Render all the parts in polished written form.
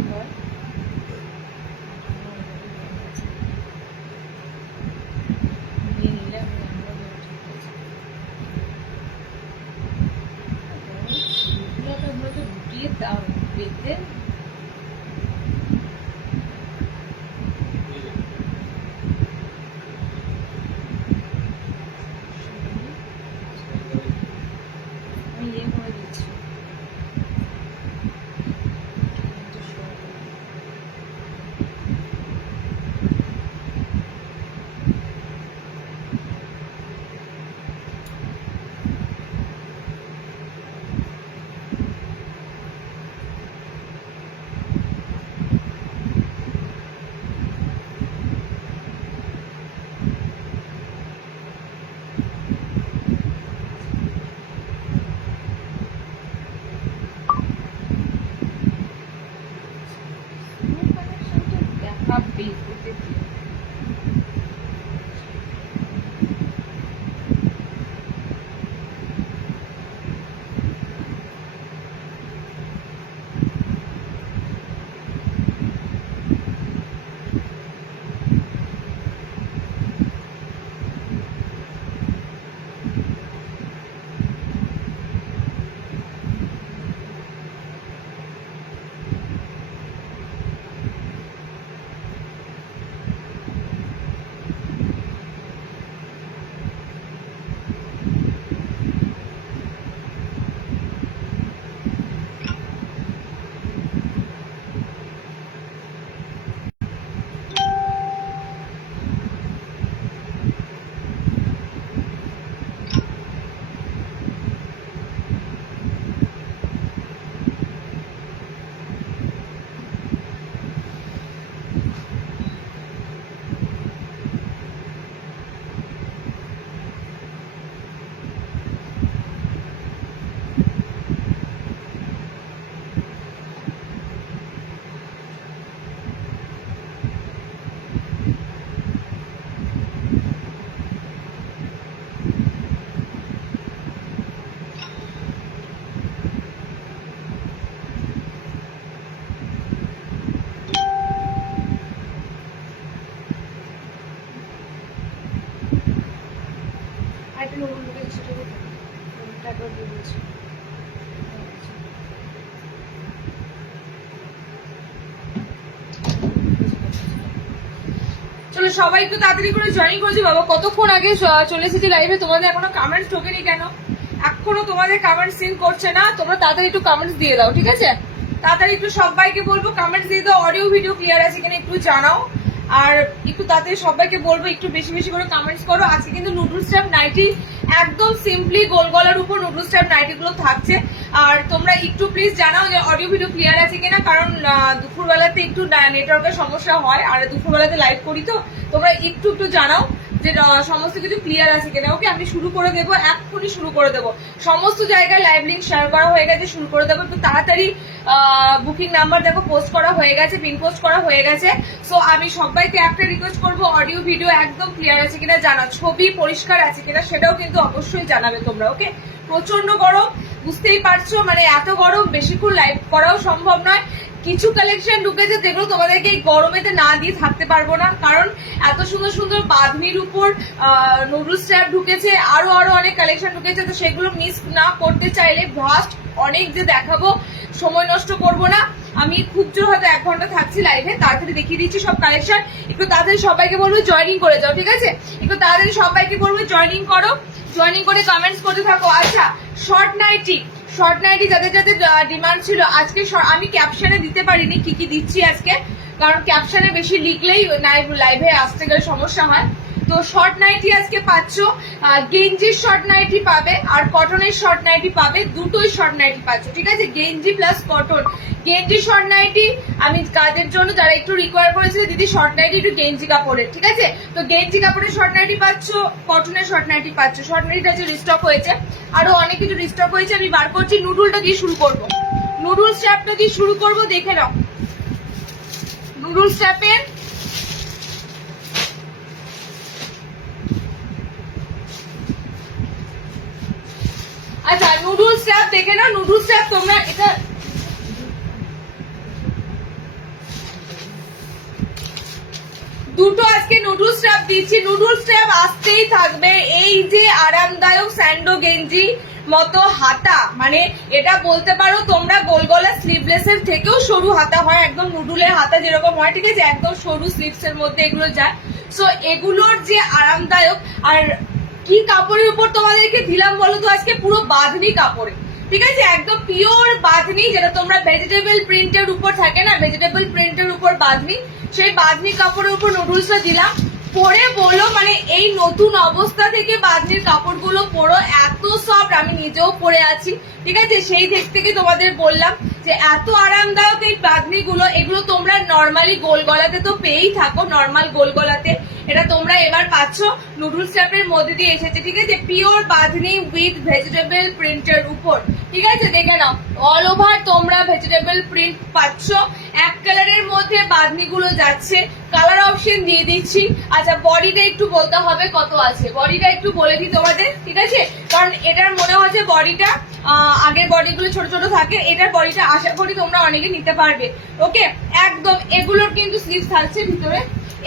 কি হয়। নিয়ে নিলে আমি রান্না গুটিয়ে দাও বেঁধে আমি ইয়ে করে দিচ্ছি। দেখাবে করতে দিই। একটা নুন ঢুকে ছেটে দিতে তারপর দিয়ে দিচ্ছি। চলো সবাই একটু তাড়াতাড়ি করে জয়েন করেছি। বাবা কতক্ষণ আগে চলে এসেছি লাইভে, তোমাদের এখনো কমেন্টস ঢোকেনি কেন? এখনো তোমাদের কমেন্টস সিন করছে না, তোমরা তাড়াতাড়ি একটু কমেন্টস দিয়ে দাও, ঠিক আছে? তাড়াতাড়ি একটু সবাইকে বলবো কমেন্টস দিয়ে দাও, অডিও ভিডিও ক্লিয়ার আছে কিনা একটু জানাও। আর একটু তাড়াতাড়ি সবাইকে বলবো একটু বেশি বেশি করে কমেন্টস করো। আজকে কিন্তু নুডলস ট্যাপ নাইটি একদম সিম্পলি গোল গলার উপর নুডলস ট্যাপ নাইটি গুলো থাকছে। আর তোমরা একটু প্লিজ জানাও যে অডিও ভিডিও ক্লিয়ার আছে কিনা, কারণ দুপুরবেলাতে একটু নেটওয়ার্কের সমস্যা হয় আর দুপুরবেলাতে লাইভ করি, তো তোমরা একটু একটু জানাও যে সমস্ত কিছু ক্লিয়ার আছে কিনা। ওকে, আমি শুরু করে দেবো, এক্ষুনি শুরু করে দেবো। সমস্ত জায়গায় লাইভ লিঙ্ক শেয়ার করা হয়ে গেছে, শুরু করে দেবো। একটু তাড়াতাড়ি বুকিং নাম্বার দেখো পোস্ট করা হয়ে গেছে, পিন পোস্ট করা হয়ে গেছে। সো আমি সবাইকে একটা রিকোয়েস্ট করবো, অডিও ভিডিও একদম ক্লিয়ার আছে কিনা জানাও, ছবি পরিষ্কার আছে কিনা সেটাও কিন্তু অবশ্যই জানাবে তোমরা। ওকে, প্রচন্ড গরম, বুঝতেই পারছো, মানে এত গরম বেশিক্ষণ লাইভ করাও সম্ভব নয়। কিছু কালেকশন ঢুকেছে যেগুলো তোমাদেরকে এই গরমেতে না দিয়ে থাকতে পারবো না, কারণ এত সুন্দর সুন্দর বাঁধনির উপর নুডলস ট্যাপ ঢুকেছে, আরো আরো অনেক কালেকশন ঢুকেছে। তো সেগুলো মিস না করতে চাইলে ভাস্ট অনেক যে দেখাবো, সময় নষ্ট করব না। আমি খুব জোর হয়তো 1 ঘন্টা থাকছি লাইভে, তাড়াতাড়ি দেখিয়ে দিচ্ছি সব কালেকশন। একটু তাড়াতাড়ি সবাইকে বলবো জয়েনিং করে যাও, ঠিক আছে? একটু তাড়াতাড়ি সবাইকে বলবো জয়েনিং করো, জয়েনিং করে কমেন্টস করতে থাকো। আচ্ছা, শর্ট নাইটি যাদের যাদের ডিমান্ড ছিল, আজকে আমি ক্যাপশনে দিতে পারিনি কি কি দিচ্ছি আজকে, কারণ ক্যাপশনে বেশি লিখলেই লাইভে আসতে গেলে সমস্যা হয়। তো শর্ট নাইটি আজকে পাচ্ছ, গেঞ্জির শর্ট নাইটি পাবে আর কটনের শর্ট নাইটি পাবে, দুটোই শর্ট নাইটি পাচ্ছ, ঠিক আছে? গেঞ্জি প্লাস কটন। গেঞ্জি শর্ট নাইটি আমি কাদের জন্য যারা একটু রিকোয়ার করেছিল দিদি শর্ট নাইটি একটু গেঞ্জি কাপড়ের, ঠিক আছে? তো গেঞ্জি কাপড়ের শর্ট নাইটি পাচ্ছ, কটনের শর্ট নাইটি পাচ্ছ। শর্ট নাইটিটা যে রিস্টক হয়েছে, আরো অনেক কিছু রিস্টক হয়েছে, আমি বার করছি। নুডলটা দিয়ে শুরু করবো, নুডলস ট্যাপটা দিয়ে শুরু করবো, দেখে নাও নুডলস ট্যাপের। আচ্ছা, নুডলস ট্যাপ দেখে নাও। নুডলস ট্যাপ তোমরা এটা দুটো আজকে নুডলস স্ট্র্যাপ দিচ্ছি। নুডলস স্ট্র্যাপ আসতেই থাকবে। এই যে আরামদায়ক স্যান্ডো গেঞ্জি মতো হাতা, মানে এটা বলতে পারো তোমরা গোলগলা স্লিভলেস এর থেকেও সরু হাতা হয়, একদম নুডুলের হাতা যেরকম হয়, ঠিক আছে, একদম সরু স্লিভস এর মধ্যে এগুলো যায়। সো এগুলোর যে আরামদায়ক, আর কি কাপড়ের উপর তোমাদেরকে দিলাম বলো তো আজকে, পুরো বাঁধনি কাপড়ে, ঠিক আছে, একদম পিওর বাঁধনি, যেটা তোমরা ভেজিটেবল প্রিন্টের উপর থাকে না, ভেজিটেবল প্রিন্টের উপর বাঁধনি, সেই বাঁধনি কাপড়ের উপর নুডলসটা দিলাম। পরে বলো মানে এই নতুন অবস্থা থেকে বাঁধনির কাপড়গুলো পরো, এত সফট, আমি নিজেও পরে আছি, ঠিক আছে, সেই দিক থেকে তোমাদের বললাম যে এত আরামদায়ক এই বাঁধনিগুলো। এগুলো তোমরা নর্মালি গোল গলাতে তো পেয়েই থাকো, নর্মাল গোল গলাতে, এটা তোমরা এবার পাচ্ছ নুডলস স্ট্র্যাপের মধ্যে দিয়ে এসেছে, ঠিক আছে, পিওর বাঁধনি উইথ ভেজিটেবল প্রিন্টের উপর, ঠিক আছে, দেখে নাও অল ওভার তোমরা ভেজিটেবল প্রিন্ট পাচ্ছ। এক কালারের মধ্যে বাঁধনিগুলো যাচ্ছে, কালার অপশন দিয়ে দিচ্ছি। আচ্ছা বডিটা একটু বলতে হবে কত আছে, বডিটা একটু বলে দিই তোমাদের, ঠিক আছে, কারণ এটার মনে হচ্ছে বডিটা আগের বডিগুলো ছোট ছোট থাকে, এটার বডিটা আশা করি তোমরা অনেকে নিতে পারবে। ওকে, একদম এগুলোর কিন্তু স্লিভস থাকছে ভিতরে,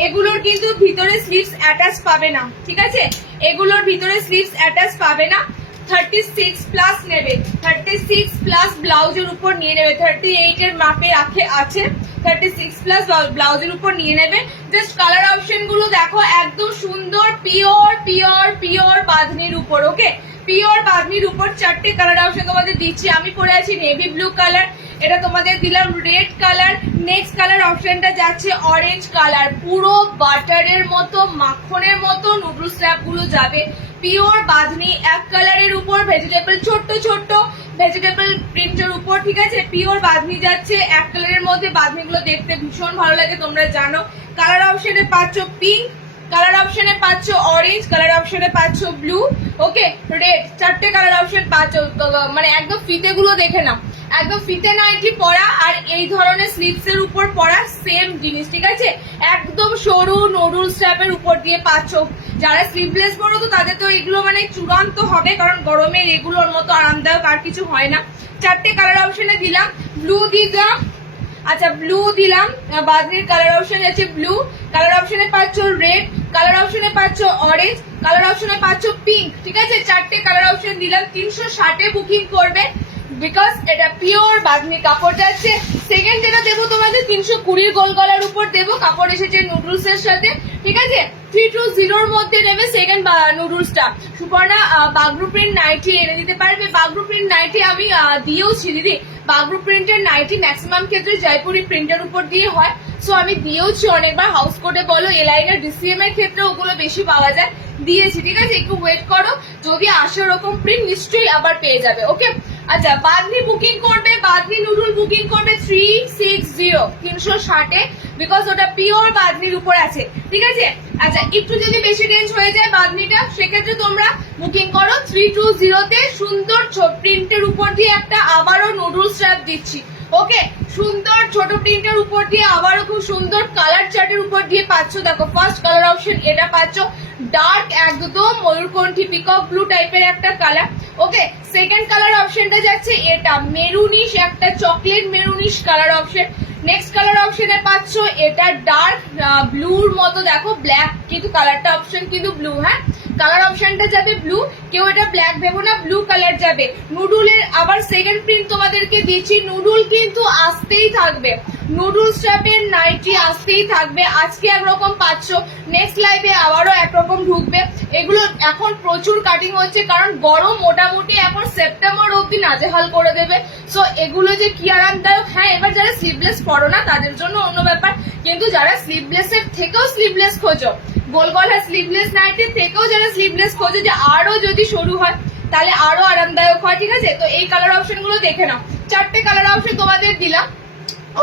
এগুলোর কিন্তু ভিতরে স্লিভস অ্যাটাচ পাবে না, ঠিক আছে, এগুলোর ভিতরে স্লিভস অ্যাটাচ পাবে না। 36 প্লাস নেবে, 36 প্লাস ব্লাউজের উপর নিয়ে নেবে, 38 এর মাপে আছে, 36 প্লাস ব্লাউজের উপর নিয়ে নেবে। জাস্ট কালার অপশন গুলো দেখো, একদম সুন্দর পিওর পিওর পিওর বাঁধনির উপর। ওকে, পিওর বাঁধনির উপর চারটে কালার অপশন তোমাদের দিচ্ছি। আমি পরে আছি নেভি ব্লু কালার, এটা তোমাদের দিলাম রেড কালার। নেক্সট কালার অপশনটা যাচ্ছে অরেঞ্জ কালার, পুরো বাটারের মতো মাখনের মতো নুডলস স্ট্র্যাপ গুলো যাবে, পিওর বাঁধনি এক কালারের উপর, ভেজিটেবল ছোট্ট ছোট্ট ভেজিটেবল প্রিন্টের উপর, ঠিক আছে, পিওর বাঁধনি যাচ্ছে এক কালারের মধ্যে। বাঁধনিগুলো দেখতে ভীষণ ভালো লাগে, তোমরা জানো। কালার অপশনে পাচ্ছ পিঙ্ক, কালার অপশনে পাচ্ছ অরেঞ্জ, কালার অপশনে পাচ্ছ ব্লু, ওকে, রেড, চারটে কালার অপশন পাচ্ছ। মানে একদম ফিতে গুলো দেখে নাও, একদম ফিতে নাইটি পরা আর এই ধরনের স্লিভস এর উপর পরা সেম জিনিস, ঠিক আছে, একদম সরু নুডলস স্ট্র্যাপের উপর দিয়ে পাচ্ছ। যারা স্লিভলেস পরো তো তাদের তো এগুলো মানে চূড়ান্ত হবে, কারণ গরমের এগুলোর মতো আরামদায়ক আর কিছু হয় না। চারটে কালার অপশনে দিলাম, ব্লু দিলাম, আচ্ছা ব্লু দিলাম, বাঁধনির কালার অপশন আছে ব্লু, কালার অপশনে পাচ্ছ রেড, কালার অপশনে পাচ্ছ অরেঞ্জ, কালার অপশনে পাচ্ছ পিঙ্ক, ঠিক আছে, চারটে কালার অপশন দিলাম। 360 বুকিং করবে, বিকজ এটা পিওর বাঁধনি কাপড় যাচ্ছে। সেকেন্ড যেটা দেবো তোমাদের 320 গোল গলার উপর দেবো, কাপড় এসেছে নুডলস এর সাথে, ঠিক আছে, 320 মধ্যে নেবে সেকেন্ড নুডলসটা। সুপর্ণা বাগরু প্রিন্ট নাইটি এনে দিতে পারবে? বাগরু প্রিন্ট নাইটি আমি দিয়েওছি দিদি, বাগরু প্রিন্টের নাইটি ম্যাক্সিমাম ক্ষেত্রে জয়পুরি প্রিন্টের উপর দিয়ে হয়, সো আমি দিয়েওছি অনেকবার। হাউস কোটে বলো, এলাইনার, ডিসিএম এর ক্ষেত্রে ওগুলো বেশি পাওয়া যায়, দিয়েছি, ঠিক আছে, একটু ওয়েট করো, যদি আসে ওরকম প্রিন্ট নিশ্চয়ই আবার পেয়ে যাবে। ওকে, আচ্ছা বাঁধনি বুকিং করবে, বাঁধনি নুডল বুকিং করবে 360 বিকজ ওটা পিওর বাঁধনির উপর আছে, ঠিক আছে। আচ্ছা একটু যদি বেশি রেঞ্জ হয়ে যায় বাঁধনিটা, সেক্ষেত্রে তোমরা বুকিং করো 320-তে। সুন্দর প্রিন্টের উপর দিয়ে একটা আবারও নুডল স্ট্র্যাপ দিচ্ছি, ওকে, সুন্দর ছোট প্রিন্টের উপর দিয়ে আবারও খুব সুন্দর কালার চার্টের উপর দিয়ে পাচ্ছ। দেখো ফার্স্ট কালার অপশন এটা পাচ্ছ, ডার্ক একদম ময়ূরকণ্ঠী পিকক ব্লু টাইপের একটা কালার, ওকে। সেকেন্ড কালার অপশনটা যাচ্ছে এটা মেরুনিশ, একটা chocolate maroonish colour option. Next colour অপশনে পাচ্ছ এটা ডার্ক ব্লুর মতো, দেখো ব্ল্যাক, কিন্তু কালারটা অপশন কিন্তু ব্লু, হ্যাঁ, কালার অপশনটা যাবে ব্লু, কেউ এটা ব্ল্যাক ভেবো না, ব্লু কালার যাবে। নুডুলের আবার সেকেন্ড প্রিন্ট তোমাদেরকে দিচ্ছি, নুডুল কিন্তু আসতেই থাকবে, নুডুল স্ট্র্যাপের নাইটি আসতেই থাকবে। আজকে একরকম পাচ্ছ, নেক্সট লাইভে আবারও একরকম ঢুকবে। এগুলো এখন প্রচুর কাটিং হচ্ছে, কারণ গরম মোটামুটি এখন সেপ্টেম্বর অব্দি নাজেহাল করে দেবে। সো এগুলো যে কি আরামদায়ক, হ্যাঁ এবার যারা স্লিভলেস পরো না তাদের জন্য অন্য ব্যাপার, কিন্তু যারা স্লিভলেস এর থেকেও স্লিভলেস খোঁজো, গোল গলা স্লিভলেস নাইটির থেকেও যারা স্লিভলেস খোঁজো যে আরো যদি সরু হয় তাহলে আরো আরামদায়ক হয়, ঠিক আছে, তো এই কালার অপশন গুলো দেখে নাও। চারটে কালার অপশন তোমাদের দিলাম,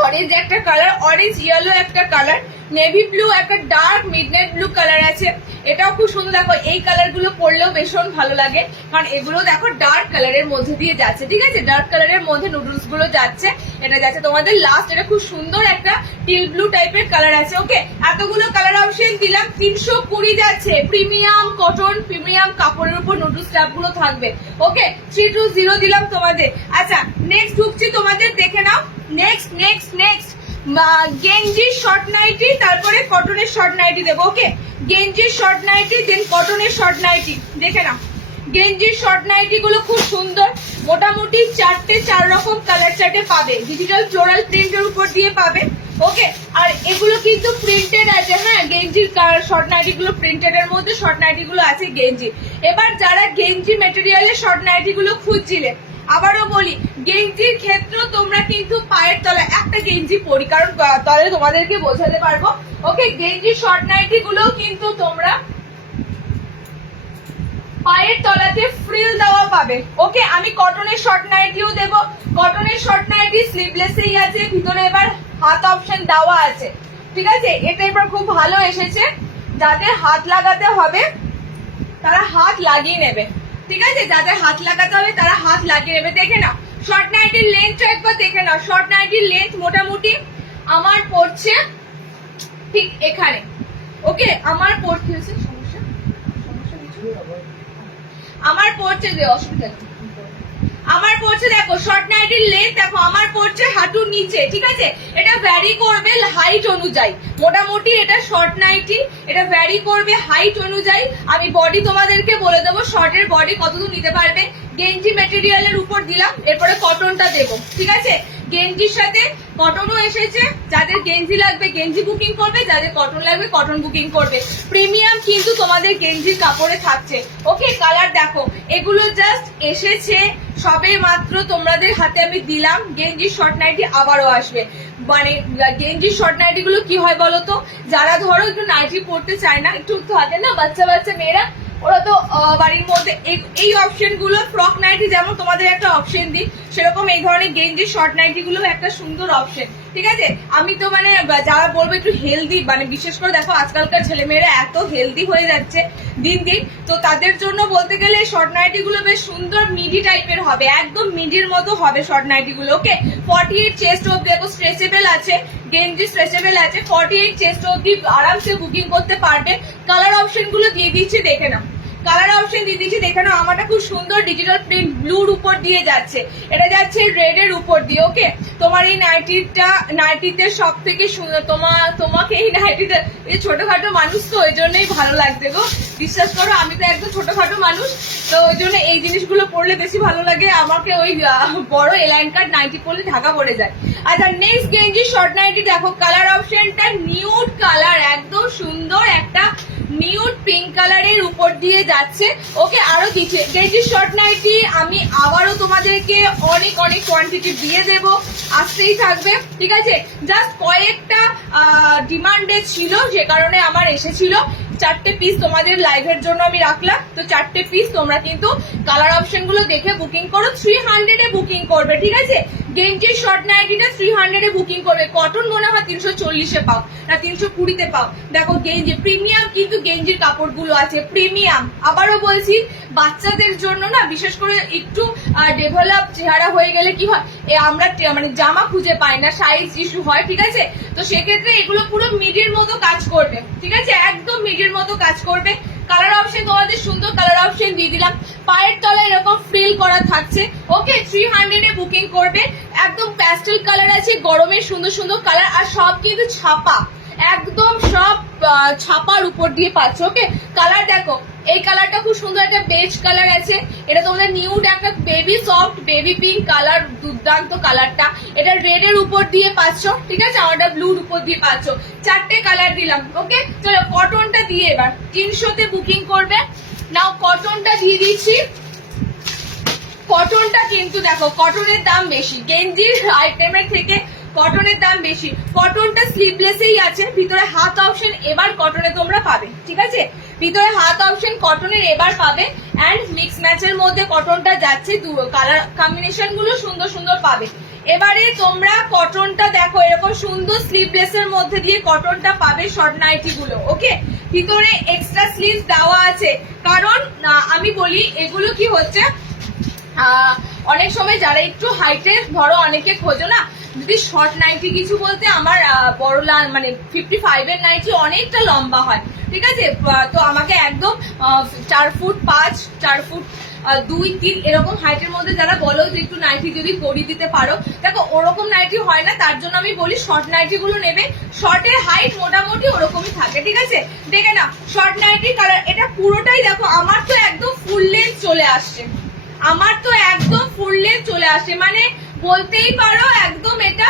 অরেঞ্জ একটা কালার, অরেঞ্জ ইয়েলো একটা কালার, নেভি ব্লু, একটা ডার্ক মিডনাইট ব্লু কালার আছে, এটাও খুব সুন্দর। দেখো এই কালার গুলো পরলেও ভীষণ ভালো লাগে, কারণ এগুলো দেখো ডার্ক কালারের মধ্যে দিয়ে যাচ্ছে, ঠিক আছে, ডার্ক কালারের মধ্যে নুডলস গুলো যাচ্ছে। এটা যাচ্ছে তোমাদের লাস্ট, এটা খুব সুন্দর একটা টিল ব্লু টাইপের কালার আছে, ওকে। এতগুলো কালার অপশন দিলাম, 320 যাচ্ছে, প্রিমিয়াম কটন, প্রিমিয়াম কাপড়ের উপর নুডলস স্ট্র্যাপ গুলো থাকবে, ওকে, 320 দিলাম তোমাদের। আচ্ছা নেক্সট ঢুকছি তোমাদের, দেখে নাও, নেক্সট নেক্সট নেক্সট গেঞ্জির শর্ট নাইটি, তারপরে কটনের শর্ট নাইটি দেবো। ওকে, গেঞ্জির শর্ট নাইটি, দেন কটনের শর্ট নাইটি। দেখে নাও, গেঞ্জির শর্ট নাইটি গুলো খুব সুন্দর, মোটামুটি 4 রকম কালার চার্টে পাবে, ডিজিটাল ফ্লোরাল প্রিন্টের উপর দিয়ে পাবে। ওকে, আর এগুলো কিন্তু প্রিন্টেড আছে। হ্যাঁ, গেঞ্জির শর্ট নাইটি গুলো প্রিন্টেড এর মধ্যে শর্ট নাইটি গুলো আছে গেঞ্জি। এবার যারা গেঞ্জি মেটেরিয়ালের শর্ট নাইটি গুলো খুঁজছিলে, আবারও বলি, গেঞ্জির ক্ষেত্রে তোমরা কিন্তু পায়ের তলায় একটা গেঞ্জি পরি, কারণ তাহলে তোমাদেরকে বোঝাতে পারবো। ওকে, গেঞ্জি শর্ট নাইটি গুলো কিন্তু তোমরা পায়ের তলাতে ফ্রিল দেওয়া পাবে। ওকে, আমি কটনের শর্ট নাইটিও দেবো। কটনের শর্ট নাইটি স্লিভলেসেই আছে, ভিতরে এবার হাত অপশন দেওয়া আছে। ঠিক আছে, এটা এবার খুব ভালো এসেছে। যাদের হাত লাগাতে হবে তারা হাত লাগিয়ে নেবে। ঠিক আছে, যাদের হাত লাগাতে হবে তারা হাত লাগিয়ে নেবে। দেখে নাও শর্ট নাইটির লেন্থটা একবার দেখে নাও। শর্ট নাইটির লেন্থ মোটামুটি আমার পড়ছে ঠিক এখানে। ওকে, আমার পড়তে হয়েছে আমার পড়ছে যে অসুবিধা নেই, আমার পড়ছে দেখো শর্ট নাইটির লেন্থ দেখো আমার পড়ছে হাঁটুর নিচে। ঠিক আছে, এটা ভ্যারি করবে হাইট অনুযায়ী। মোটামুটি এটা শর্ট নাইটি, এটা ভ্যারি করবে হাইট অনুযায়ী। আমি বডি তোমাদেরকে বলে দেবো, শর্টের বডি কতদূর নিতে পারবে। গেঞ্জি মেটেরিয়ালের উপর দিলাম, এরপরে কটনটা দেবো। ঠিক আছে, গেঞ্জির সাথে কটনও এসেছে। যাদের গেঞ্জি লাগবে গেঞ্জি বুকিং করবে, যাদের কটন লাগবে কটন বুকিং করবে। প্রিমিয়াম কিন্তু তোমাদের গেঞ্জির কাপড়ে থাকছে। ওকে, কালার দেখো, এগুলো জাস্ট এসেছে সবে মাত্র তোমাদের হাতে আমি দিলাম। গেঞ্জির শর্ট নাইটি আবারও আসবে। মানে গেঞ্জির শর্ট নাইটি গুলো কি হয় বলতো, যারা ধরো একটু নাইটি পড়তে চায় না, একটু থাকে না বাচ্চা বাচ্চা মেয়েরা, ওরা তো বাড়ির মধ্যে এই অপশন গুলো, ফ্রক নাইটি যেমন তোমাদের একটা অপশন দিই, সেরকম এই ধরনের গেঞ্জির শর্ট নাইটি গুলো একটা সুন্দর অপশন। ঠিক আছে, আমি তো মানে যারা বলবো একটু হেলদি, মানে বিশেষ করে দেখো আজকালকার ছেলেমেয়েরা এত হেলদি হয়ে যাচ্ছে দিন দিন, তো তাদের জন্য বলতে গেলে শর্ট নাইটি গুলো বেশ সুন্দর মিডি টাইপের হবে, একদম মিডির মতো হবে শর্ট নাইটি গুলো। ওকে, 48 চেস্ট অব্দি দেখো স্ট্রেচেবল আছে, গেঞ্জি স্ট্রেচেবল আছে, 48 চেস্ট অব্দি আরামসে বুকিং করতে পারবে। কালার অপশন গুলো দিয়ে দিচ্ছি, দেখে নাও। কালার অপশন দিয়ে দিচ্ছি, দেখে নাও। আমারটা খুব সুন্দর ডিজিটাল প্রিন্ট ব্লুর উপর দিয়ে যাচ্ছে, এটা যাচ্ছে রেড এর উপর দিয়ে। ওকে, তোমার এই নাইটিতে সব থেকে সুন্দর, তোমাকে এই নাইটিটা, এই ছোটখাটো মানুষ তো ওই জন্যই ভালো লাগছে গো, বিশ্বাস করো। আমি তো একদম ছোটখাটো মানুষ, তো ওই জন্য এই জিনিসগুলো পরলে বেশি ভালো লাগে আমাকে। ওই বড় এলাইন কাট নাইটি পরলে ঢাকা পড়ে যায়। আচ্ছা, নেক্সট গেঞ্জি শর্ট নাইটি দেখো, কালার অপশনটা নিউড কালার, একদম সুন্দর একটা নিউড পিঙ্ক কালারের উপর দিয়ে যাচ্ছে। ওকে, আরো দিচ্ছে গেঞ্জি শর্ট নাইটি। আমি আবারও তোমাদেরকে অনেক অনেক কোয়ান্টিটি দিয়ে দেব, আসতেই থাকবে। ঠিক আছে, জাস্ট কয়েকটা ডিমান্ডে ছিল, যে কারণে আমার এসেছিল। 4টে পিস তোমাদের লাইভের জন্য আমি রাখলাম, তো 4টে পিস তোমরা কিন্তু কালার অপশন গুলো দেখে বুকিং করো। 300 এ বুকিং করবে। ঠিক আছে, গেঞ্জির শর্ট নাইটিটা 300 এ বুকিং করবে। কটন মনে হয় 340 এ পাও না 320 তে পাও। দেখো গেঞ্জি প্রিমিয়াম, কিন্তু গেঞ্জির কাপড়গুলো আছে প্রিমিয়াম। আবারও বলছি, বাচ্চাদের জন্য না, বিশেষ করে একটু ডেভেলপ চেহারা হয়ে গেলে কি হয়, আমরা মানে জামা খুঁজে পাই না, সাইজ ইস্যু হয়। ঠিক আছে, তো সেক্ষেত্রে এগুলো পুরো মিডির মতো কাজ করবে। ঠিক আছে, একদম মিডির মতো কাজ করবে। কালার অপশন তোমাদের সুন্দর কালার অপশন দিয়ে দিলাম। পায়ের তলায় এরকম ফ্রিল করা থাকছে। ওকে, 300 এ বুকিং করবে। একদম প্যাস্টেল কালার আছে, গরমের সুন্দর সুন্দর কালার, আর সব কিন্তু ছাপা, একদম সব ছাপার উপর দিয়ে পাচ্ছ। ওকে, কালার দেখো, এই কালারটা খুব সুন্দর একটা বেজ কালার আছে, এটা তোমাদের নিউড একটা baby soft baby pink colour, দুর্দান্ত কালারটা। এটা রেড এর উপর দিয়ে পাচ্ছ। ঠিক আছে, আমারটা ব্লুর উপর দিয়ে পাচ্ছ। 4টে কালার দিলাম। ওকে, চলো কটনটা দিয়ে এবার 300 বুকিং করবে। নাও কটনটা দিয়ে দিচ্ছি। কটনটা কিন্তু দেখো, কটনের দাম বেশি, গেঞ্জির আইটেমের থেকে কটনের দাম বেশি। কটনটা স্লিভলেসেই আছে, ভিতরে হাত অপশন এবার কটনে তোমরা পাবে। ঠিক আছে, ভিতরে হাত অপশন কটনের এবার পাবে, এন্ড মিক্স ম্যাচের মধ্যে কটনটা যাচ্ছে। কালার কম্বিনেশন গুলো সুন্দর সুন্দর পাবে। এবারে তোমরা কটনটা দেখো, এরকম সুন্দর স্লিভলেসের মধ্যে দিয়ে কটনটা পাবে শর্ট নাইটি গুলো। ওকে, ভিতরে এক্সট্রা স্লিভ দেওয়া আছে, কারণ আমি বলি এগুলো কি হচ্ছে, অনেক সময় যারা একটু হাইটের, ধরো অনেকে খোঁজো না যদি শর্ট নাইটি কিছু বলতে, আমার বড় মানে 55 এর নাইটি অনেকটা লম্বা হয়। ঠিক আছে, তো আমাকে একদম 4 ফুট 5, 4 ফুট 2-3 এরকম হাইটের মধ্যে যারা বলো যে একটু নাইটি যদি পরিয়ে দিতে পারো, দেখো ওরকম নাইটি হয় না, তার জন্য আমি বলি শর্ট নাইটি গুলো নেবে। শর্টের হাইট মোটামুটি ওরকমই থাকে, ঠিক আছে। দেখে না শর্ট নাইটি কালার, এটা পুরোটাই দেখো আমার তো একদম ফুল লেন্থ চলে আসছে, আমার তো একদম ফুল লেন্থ চলে আসে, মানে বলতেই পারো একদম এটা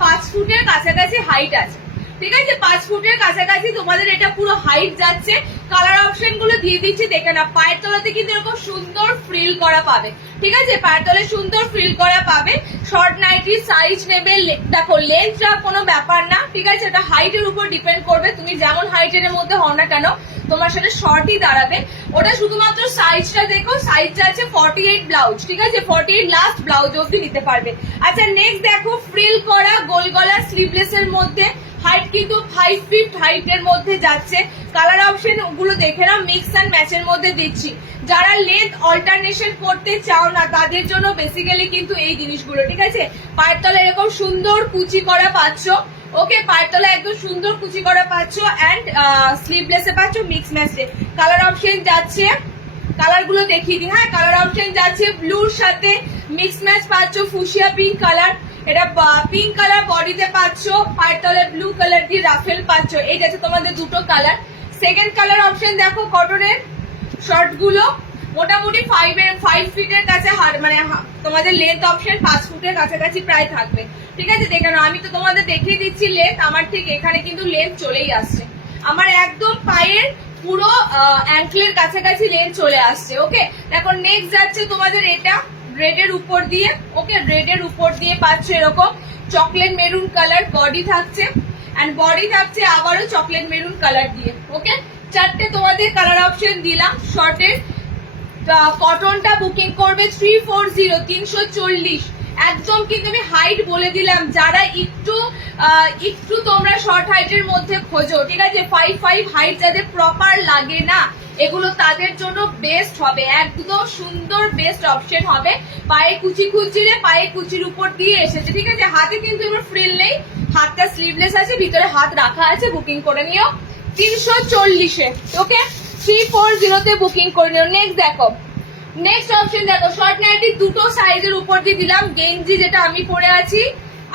5 ফুটের কাছাকাছি হাইট আছে, ঠিক আছে। 5 ফুটের কাছাকাছি তোমাদের এটা পুরো হাইট যাচ্ছে। কালার অপশন গুলো দিয়ে দিচ্ছি, দেখে না পায়ের তলাতে কিন্তু এরকম সুন্দর ফ্রিল করা পাবে, ঠিক আছে। পায়ের তলায় সুন্দর ফ্রিল করা পাবে। শর্ট নাইটির সাইজ নেবে, দেখো লেন্থটা কোনো ব্যাপার না, ঠিক আছে। এটা হাইটের উপর ডিপেন্ড করবে, তুমি যেমন হাইটের মধ্যে হও না কেন তোমার সাথে শর্টই দাঁড়াবে। ওটা শুধুমাত্র সাইজটা দেখো, সাইজটা আছে 48 ব্লাউজ, ঠিক আছে। 48 লাস্ট ব্লাউজ অব্দি নিতে পারবে। আচ্ছা নেক্সট দেখো ফ্রিল করা গোল গলা স্লিভলেস এর মধ্যে, হাইট কিন্তু 5 ফিট হাইটের মধ্যে যাচ্ছে। কালার অপশন ওগুলো দেখে নাও, মিক্স অ্যান্ড ম্যাচের মধ্যে দিচ্ছি। যারা লেন্থ অল্টারনেশন করতে চাও না তাদের জন্য বেসিক্যালি কিন্তু এই জিনিসগুলো, ঠিক আছে। পায়ের তলায় এরকম সুন্দর কুচি করা পাচ্ছ, ওকে, পায়ের তলায় একদম সুন্দর কুচি করা পাচ্ছ অ্যান্ড স্লিভলেসে পাচ্ছ মিক্স ম্যাচে। কালার অপশন যাচ্ছে, কালার গুলো দেখিয়ে দিই, হ্যাঁ। কালার অপশন যাচ্ছে ব্লুর সাথে মিক্স ম্যাচ পাচ্ছ, ফুশিয়া পিঙ্ক কালার, এটা পিঙ্ক কালার বডিতে পাচ্ছ, পায়ের তলায় ব্লু কালার দিয়ে রাফেল পাচ্ছ। এই যাচ্ছে তোমাদের দুটো কালার। সেকেন্ড কালার অপশন দেখো কটনের শর্ট গুলো, মোটামুটি 5 ফিটের কাছে মানে তোমাদের লেন্থ অপশন 5 ফুটের কাছাকাছি প্রায় থাকবে, ঠিক আছে। দেখে নাও আমি তো তোমাদের দেখিয়ে দিচ্ছি লেন্থ, আমার ঠিক এখানে কিন্তু লেন্থ চলেই আসছে, আমার একদম পায়ের পুরো অ্যাঙ্কলের কাছাকাছি লেন্থ চলে আসছে, ওকে। দেখো নেক্সট যাচ্ছে তোমাদের এটা রেডের উপর দিয়ে, ওকে, রেডের উপর দিয়ে পাচ্ছ এরকম চকলেট মেরুন কালার বডি থাকছে এন্ড বডি থাকছে আবারও চকলেট মেরুন কালার দিয়ে, ওকে। চারটে তোমাদের কালার অপশন দিলাম। শর্টের কটনটা বুকিং করবে 340 একদম কিন্তু আমি হাইট বলে দিলাম, যারা একটু তোমরা শর্ট হাইটের মধ্যে খোঁজো, ঠিক আছে। 5 হাইট যাদের প্রপার লাগে না এগুলো তাদের জন্য বেস্ট হবে, একদম সুন্দর বেস্ট অপশন হবে। পায়ে কুচি খুঁজছিলে পায়ে কুচির উপর দিয়ে এসেছে, ঠিক আছে। হাতে কিন্তু এবার ফ্রিল নেই, হাতটা স্লিভলেস আছে, ভিতরে হাত রাখা আছে, বুকিং করে নিও 340-এ, ওকে। 340-তে বুকিং করে নিও। নেক্সট দেখো, নেক্সট অপশন দেখো শর্ট নাইটি দুটো সাইজের উপর দিয়ে দিলাম, গেঞ্জি যেটা আমি পরে আছি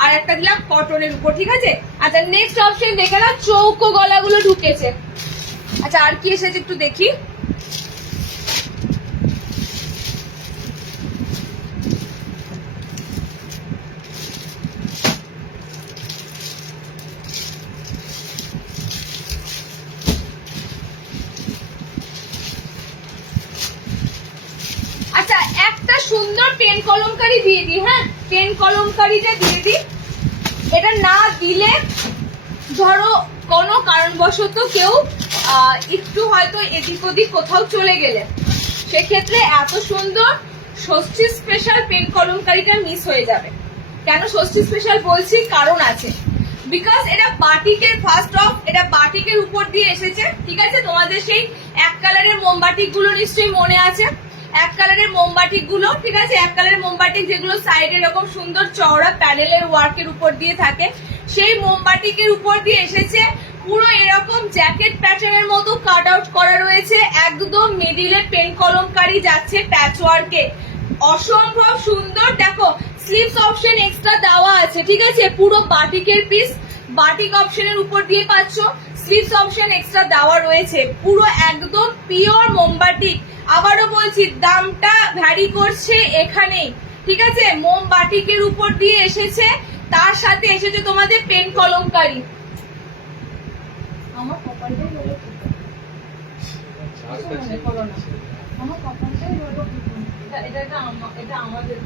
আর একটা দিলাম কটনের উপর, ঠিক আছে। আচ্ছা নেক্সট অপশন দেখে না চৌকো গলাগুলো ঢুকেছে। আচ্ছা আর কি এসেছে একটু দেখি, আচ্ছা একটা সুন্দর পেন কলমকারি দিয়ে দিই, হ্যাঁ পেন কলমকারিটা দিয়ে দিই। এটা না দিলে ধরো কোনো কারণবশত কেউ একটু হয়তো এদিক ওদিক কোথাও চলে গেলে সেক্ষেত্রে এত সুন্দর ষষ্ঠী স্পেশাল পেন কলমকারিটা মিস হয়ে যাবে। কেন ষষ্ঠী স্পেশাল বলছি, কারণ আছে, বিকজ এটা বাটিকের ফার্স্ট অফ এটা বাটিকের উপর দিয়ে এসেছে, ঠিক আছে। তোমাদের সেই এক কালারের মোমবাটিক গুলো নিশ্চয়ই মনে আছে, এক কালারের মোমবাটিক গুলো, ঠিক আছে। এক কালারের মোমবাটিক যেগুলো সাইডে এরকম সুন্দর চওড়া প্যানেলের ওয়ার্কের উপর দিয়ে থাকে, সেই মোমবাটিকের উপর দিয়ে এসেছে। পুরো এরকম জ্যাকেট প্যাটার্নের মতো কাট আউট করা রয়েছে, একদম মিডিলে পেন কলমকারি যাচ্ছে প্যাচ ওয়ার্কে, অসম্ভব সুন্দর। দেখো স্লিভস অপশন এক্সট্রা দেওয়া আছে, ঠিক আছে। পুরো বাটিকের পিস, বাটিক অপশনের উপর দিয়ে পাচ্ছ, স্লিভস অপশন এক্সট্রা দেওয়া রয়েছে, পুরো একদম পিওর মোমবাটিক। আবারও বলছি দামটা ভ্যারি করছে এখানেই, ঠিক আছে। মোমবাটিকের উপর দিয়ে এসেছে, তার সাথে এসেছে তোমাদের পেন কলমকারি। আমার কপালটাই হলো, আমার কপালটাই হলো, এটা আমাদের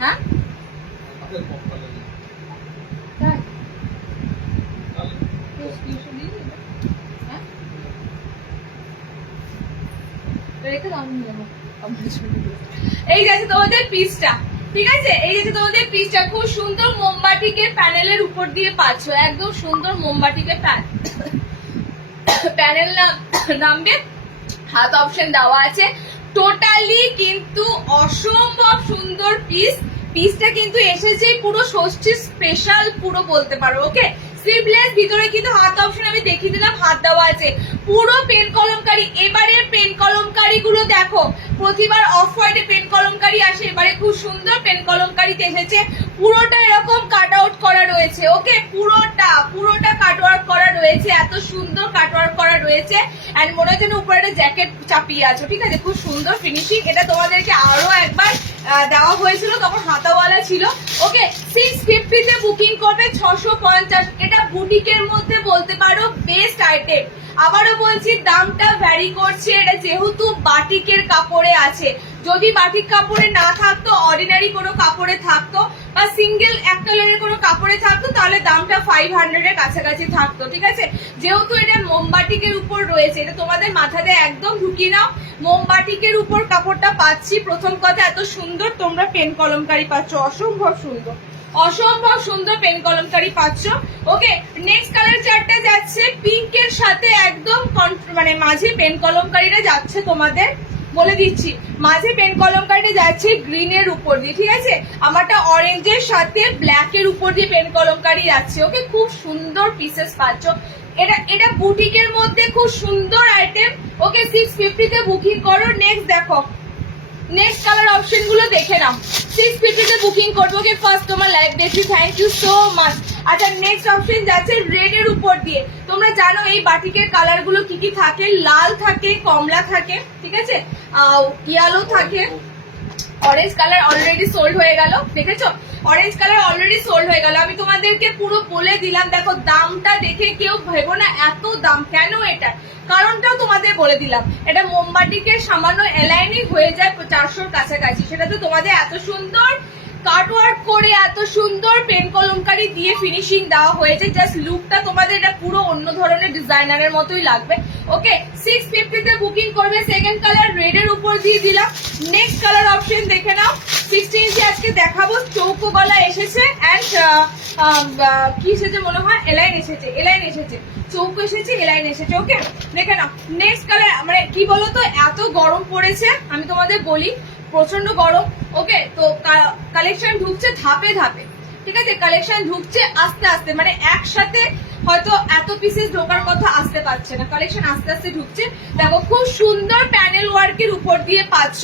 হ্যাঁ এই যাচ্ছে তোমাদের পিসটা, ঠিক আছে। এই যে তোমাদের পিসটা খুব সুন্দর মোমবাটিকের প্যানেলের উপর দিয়ে পাচ্ছ, একদম সুন্দর মোমবাটিকের প্যানেল নামবে, হাত অপশন দেওয়া আছে। টোটালি কিন্তু অসম্ভব সুন্দর পিসটা কিন্তু এসেছে পুরো ষষ্ঠী স্পেশাল পুরো বলতে পারো, ওকে। স্লিভলেস, ভিতরে কিন্তু হাত অপশন আমি দেখিয়ে দিলাম, হাত দেওয়া আছে। পুরো পেন কলমকারি, এবারের পেন কলমকারি গুলো দেখো, প্রতিবার অফ হোয়াইটে পেন কলমকারি আসে, এবারে খুব সুন্দর পেন কলমকারিতে এসেছে। পুরোটা এরকম কাট আউট করা রয়েছে, ওকে, পুরোটা কাট ওয়ার্ক করা রয়েছে, এত সুন্দর কাট ওয়ার্ক করা রয়েছে। এন্ড মনে হচ্ছে উপরে একটা জ্যাকেট চাপিয়ে আছো, ঠিক আছে, খুব সুন্দর ফিনিশিং। এটা তোমাদেরকে আরো একবার দেওয়া হয়েছিল, তখন হাতাওয়ালা ছিল। ওকে, 650 তে বুকিং করবে, 650। এটা বুটিকের মধ্যে বলতে পারো বেস্ট আইটেম। আবারও বলছি, দামটা ভ্যারি করছে, এটা যেহেতু বাটিকের কাপড়ে আছে। যদি বাটিক কাপড়ে না থাকতো, অর্ডিনারি কোনো কাপড়ে থাকতো বা সিঙ্গেল এক কালারের কোনো কাপড়ে থাকতো, তাহলে দামটা 500 এর কাছাকাছি থাকতো, ঠিক আছে। যেহেতু এটা মোমবাটিকের উপর রয়েছে, এটা তোমাদের মাথাতে একদম ঢুকিয়ে নাও, মোমবাটিকের উপর কাপড়টা পাচ্ছি। প্রথম কথা, এত সুন্দর তোমরা পেন কলমকারি পাচ্ছ, অসম্ভব সুন্দর, অসম্ভব সুন্দর পেন কলমকারি পাচ্ছ। ওকে, নেক্সট কালার চারটা যাচ্ছে পিঙ্কের সাথে একদম মানে মাঝে পেন কলমকারিটা যাচ্ছে তোমাদের, বলে দিচ্ছি, মাঝে পেন কলমকারিটা যাচ্ছে গ্রিনের উপর দিয়ে, ঠিক আছে। আমারটা অরেঞ্জের সাথে ব্ল্যাকের উপর দিয়ে পেন কলমকারি যাচ্ছে। ওকে, খুব সুন্দর পিসেস পাচ্ছ। এটা বুটিকের মধ্যে খুব সুন্দর আইটেম। ওকে, 650 তে বুকিং করো। নেক্সট দেখো, নেক্সট কালার অপশন গুলো দেখে নাও। 650 তে বুকিং করবো। ওকে, ফার্স্ট তোমার লাইভ দেখি, থ্যাংক ইউ সো মাচ। আচ্ছা, নেক্সট অপশন যাচ্ছে রেড এর উপর দিয়ে। তোমরা জানো এই বাটিকের কালার গুলো কি কি থাকে, লাল থাকে, কমলা থাকে, ঠিক আছে, ইয়েলো থাকে, অরেঞ্জ কালার অলরেডি সোল্ড হয়ে গেল, দেখেছো, অরেঞ্জ কালার অলরেডি সোল্ড হয়ে গেল। আমি তোমাদেরকে পুরো বলে দিলাম। দেখো, দামটা দেখে কেউ ভেবো না এত দাম কেন, এটা কারণটাও তোমাদের বলে দিলাম। এটা মোমবাটিকের সামান্য এলাইনিং হয়ে যায় 400-র কাছাকাছি, সেটা তো তোমাদের এত সুন্দর কাটওয়ার্ক করে, এত সুন্দর পেন কলমকারি দিয়ে ফিনিশিং দেওয়া হয়েছে। জাস্ট লুকটা তোমাদের এটা পুরো অন্য ধরনের ডিজাইনারের মতোই লাগবে। ওকে, 650 তে বুকিং করবে। সেকেন্ড কালার রেড এর উপর দিয়ে দিলাম। নেক্সট কালার অপশন দেখে নাও। 16 ইঞ্চি আজকে দেখাবো, চৌকো গলা এসেছে অ্যান্ড কি এসেছে মনে হয়, এলাইন এসেছে, চৌকো এসেছে, এলাইন এসেছে। ওকে, দেখে নাও। নেক্সট কালার, মানে কি বলতো, এত গরম পড়েছে, আমি তোমাদের বলি, প্রচন্ড গরম। ওকে, তো কালেকশন ঢুকছে ধাপে ধাপে, ঠিক আছে, কালেকশন ঢুকছে আস্তে আস্তে, মানে একসাথে হয়তো এত পিসেস ঢোকার কথা আসতে পারছে না, কালেকশন আস্তে আস্তে ঢুকছে। দেখো, খুব সুন্দর প্যানেল ওয়ার্কের উপর দিয়ে পাচ্ছ।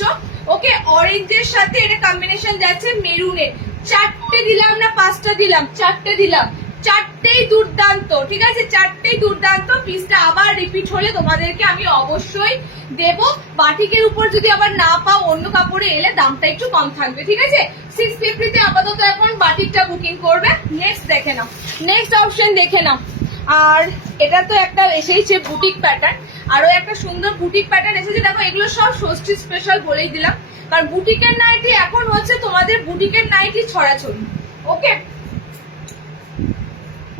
ওকে, অরেঞ্জের সাথে এটা কম্বিনেশন যাচ্ছে মেরুনের। 4টে দিলাম না 5টা দিলাম, 4টে দিলাম, 4টেই দুর্দান্ত, ঠিক আছে, 4টেই দুর্দান্ত। পিসটা আবার রিপিট হলে তোমাদেরকে আমি অবশ্যই দেব। বাটিকের উপর যদি আবার না পাও, অন্য কাপড়ে এলে দামটা একটু কম থাকবে, ঠিক আছে। 650 তে আপাতত এখন বাটিকটা বুকিং করবে। নেক্সট দেখে নাও, নেক্সট অপশন দেখে নাও। আর এটা তো একটা এসেইছে বুটিক প্যাটার্ন, আরো একটা সুন্দর বুটিক প্যাটার্ন এসেছে। দেখো, এগুলো সব ষষ্ঠী স্পেশাল বলেই দিলাম, কারণ বুটিকের নাইটি এখন হচ্ছে তোমাদের বুটিকের নাইটি ছড়াছড়ি। ওকে,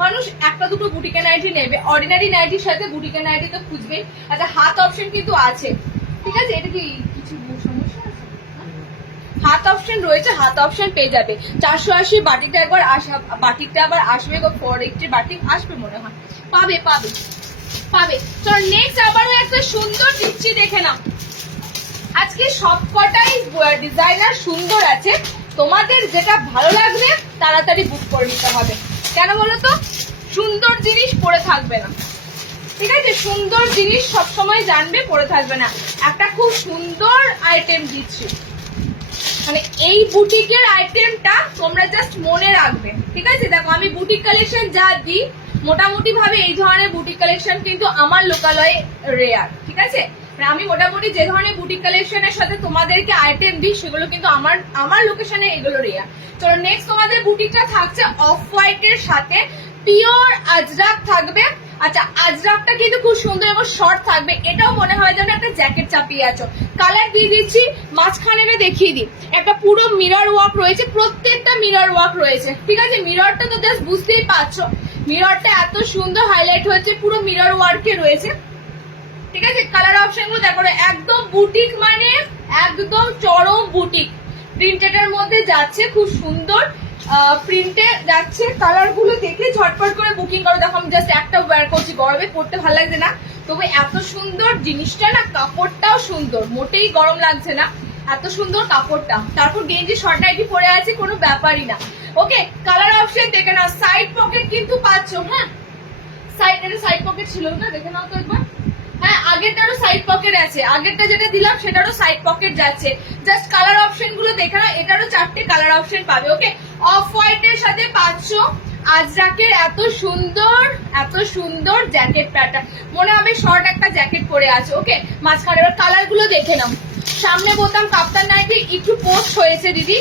মানুষ একটা দুটো বুটিকের নাইটি নেবে, অর্ডিনারি নাইটির সাথে বুটিকের নাইটি তো খুঁজবেই। আচ্ছা, হাত অপশন কিন্তু আছে, ঠিক আছে, এটা কি কিছু সমস্যা আছে? হাত অপশন রয়েছে, হাত অপশন পেয়ে যাবে। 480 বাটিকটা একবার বাটিকটা আবার আসবে, 480 বাটিক আসবে মনে হয়, পাবে পাবে পাবে। চলো, নেক্সট আবারও একটা সুন্দর দিচ্ছি, দেখে নাও। আজকে সবকটাই ডিজাইনার সুন্দর আছে, তোমাদের যেটা ভালো লাগবে তাড়াতাড়ি বুক করে নিতে হবে। কেন বলো তো, সুন্দর জিনিস পরে থাকবে না, ঠিক আছে, সুন্দর জিনিস সবসময় জানবে, পরে থাকবে না। একটা খুব সুন্দর আইটেম দিচ্ছি, মানে এই বুটিকের আইটেমটা তোমরা জাস্ট মনে রাখবে, ঠিক আছে। দেখো, আমি বুটিক কালেকশন যা দিই, মোটামুটি ভাবে এই ধরনের বুটিক কালেকশন কিন্তু আমার লোকালয়ে রেয়ার, ঠিক আছে। আমি মোটামুটি যে ধরনের বুটিক কালেকশনের সাথে তোমাদেরকে আইটেম দিই, সেগুলো কিন্তু আমার লোকেশনে এগুলো রেয়ার। চলো, নেক্সট তোমাদের বুটিকটা থাকছে অফ হোয়াইটের সাথে পিওর আজরাক থাকবে। আচ্ছা, আজরাকটা কিন্তু খুব সুন্দর এবং শর্ট থাকবে, এটাও মনে হয় যেন একটা জ্যাকেট চাপিয়ে আছো। কালার দিয়ে দিচ্ছি, মাঝখানে দেখিয়ে দিই, একটা পুরো মিরর ওয়ার্ক রয়েছে, প্রত্যেকটা মিরর ওয়ার্ক রয়েছে, ঠিক আছে। মিররটা তো জাস্ট বুঝতেই পারছো, মিররটা এত সুন্দর হাইলাইট হয়েছে, পুরো মিরর ওয়ার্কে রয়েছে, ঠিক আছে। কালার অপশন গুলো দেখো, একদম বুটিক, মানে একদম চরম বুটিক প্রিন্টেডের মধ্যে যাচ্ছে, খুব সুন্দর প্রিন্টে যাচ্ছে। কালার গুলো দেখে ঝটপট করে বুকিং করো। দেখো, আমি জাস্ট একটা ওয়্যার করছি, গরমে পড়তে ভালো লাগছে না, তবে এত সুন্দর জিনিসটা না, কাপড়টাও সুন্দর, মোটেই গরম লাগছে না। এত সুন্দর কাপড়টা। তারপর গেঞ্জি শর্ট নাইটি পরে আছে, কোনো ব্যাপারই না। ওকে, কালার অপশন দেখে নাও। সাইড পকেট কিন্তু পাচ্ছ। হ্যাঁ, সাইড পকেট ছিল না, দেখে নাও তো একবার। হ্যাঁ, আগেরটারও সাইড পকেট আছে, আগেরটা যেটা দিলাম সেটারও সাইড পকেট যাচ্ছে। জাস্ট কালার অপশন গুলো দেখে নাও, এটারও 4টে কালার অপশন পাবে। ওকে, অফ হোয়াইট এর সাথে পাচ্ছ আজরাকের এত সুন্দর জ্যাকেট প্যাটার্ন। মনে হবে শর্ট একটা জ্যাকেট পরে আছে। ওকে, মাঝখানে কালার গুলো দেখে নাও। সামনে বোতাম কাপ্তান নাইটি একটু পোস্ট হয়েছে দিদি,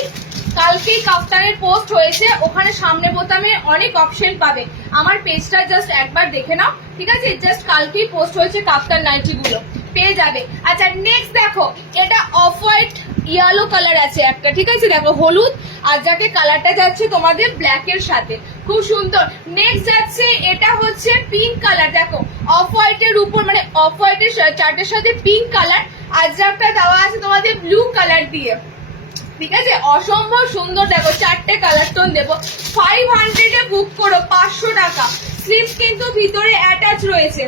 কালকেই কাপ্তানের পোস্ট হয়েছে, ওখানে সামনে বোতামে অনেক অপশন পাবে। আমার পেজটা জাস্ট একবার দেখে নাও, ঠিক আছে? জাস্ট কালকেই পোস্ট হয়েছে কাপ্তান নাইটি গুলো, পেয়ে যাবে। আচ্ছা, নেক্সট দেখো, এটা অফ হোয়াইট ইয়েলো কালার আছে একটা, ঠিক আছে? দেখো হলুদ আর যাকে কালারটা যাচ্ছে তোমাদের ব্ল্যাক এর সাথে, খুব সুন্দর। নেক্সট যাচ্ছে, এটা হচ্ছে পিঙ্ক কালার। দেখো অফ হোয়াইট এর উপর, মানে অফ হোয়াইট এর চার্টের সাথে পিঙ্ক কালার, আজরাকটা দেওয়া আছে তোমাদের ব্লু কালার দিয়ে, ঠিক আছে? অসম্ভব সুন্দর। দেখো 4টে কালার টোন দেবো। 500 এ বুক করো, 500 টাকা। স্লিভস কিন্তু ভিতরে অ্যাটাচ রয়েছে,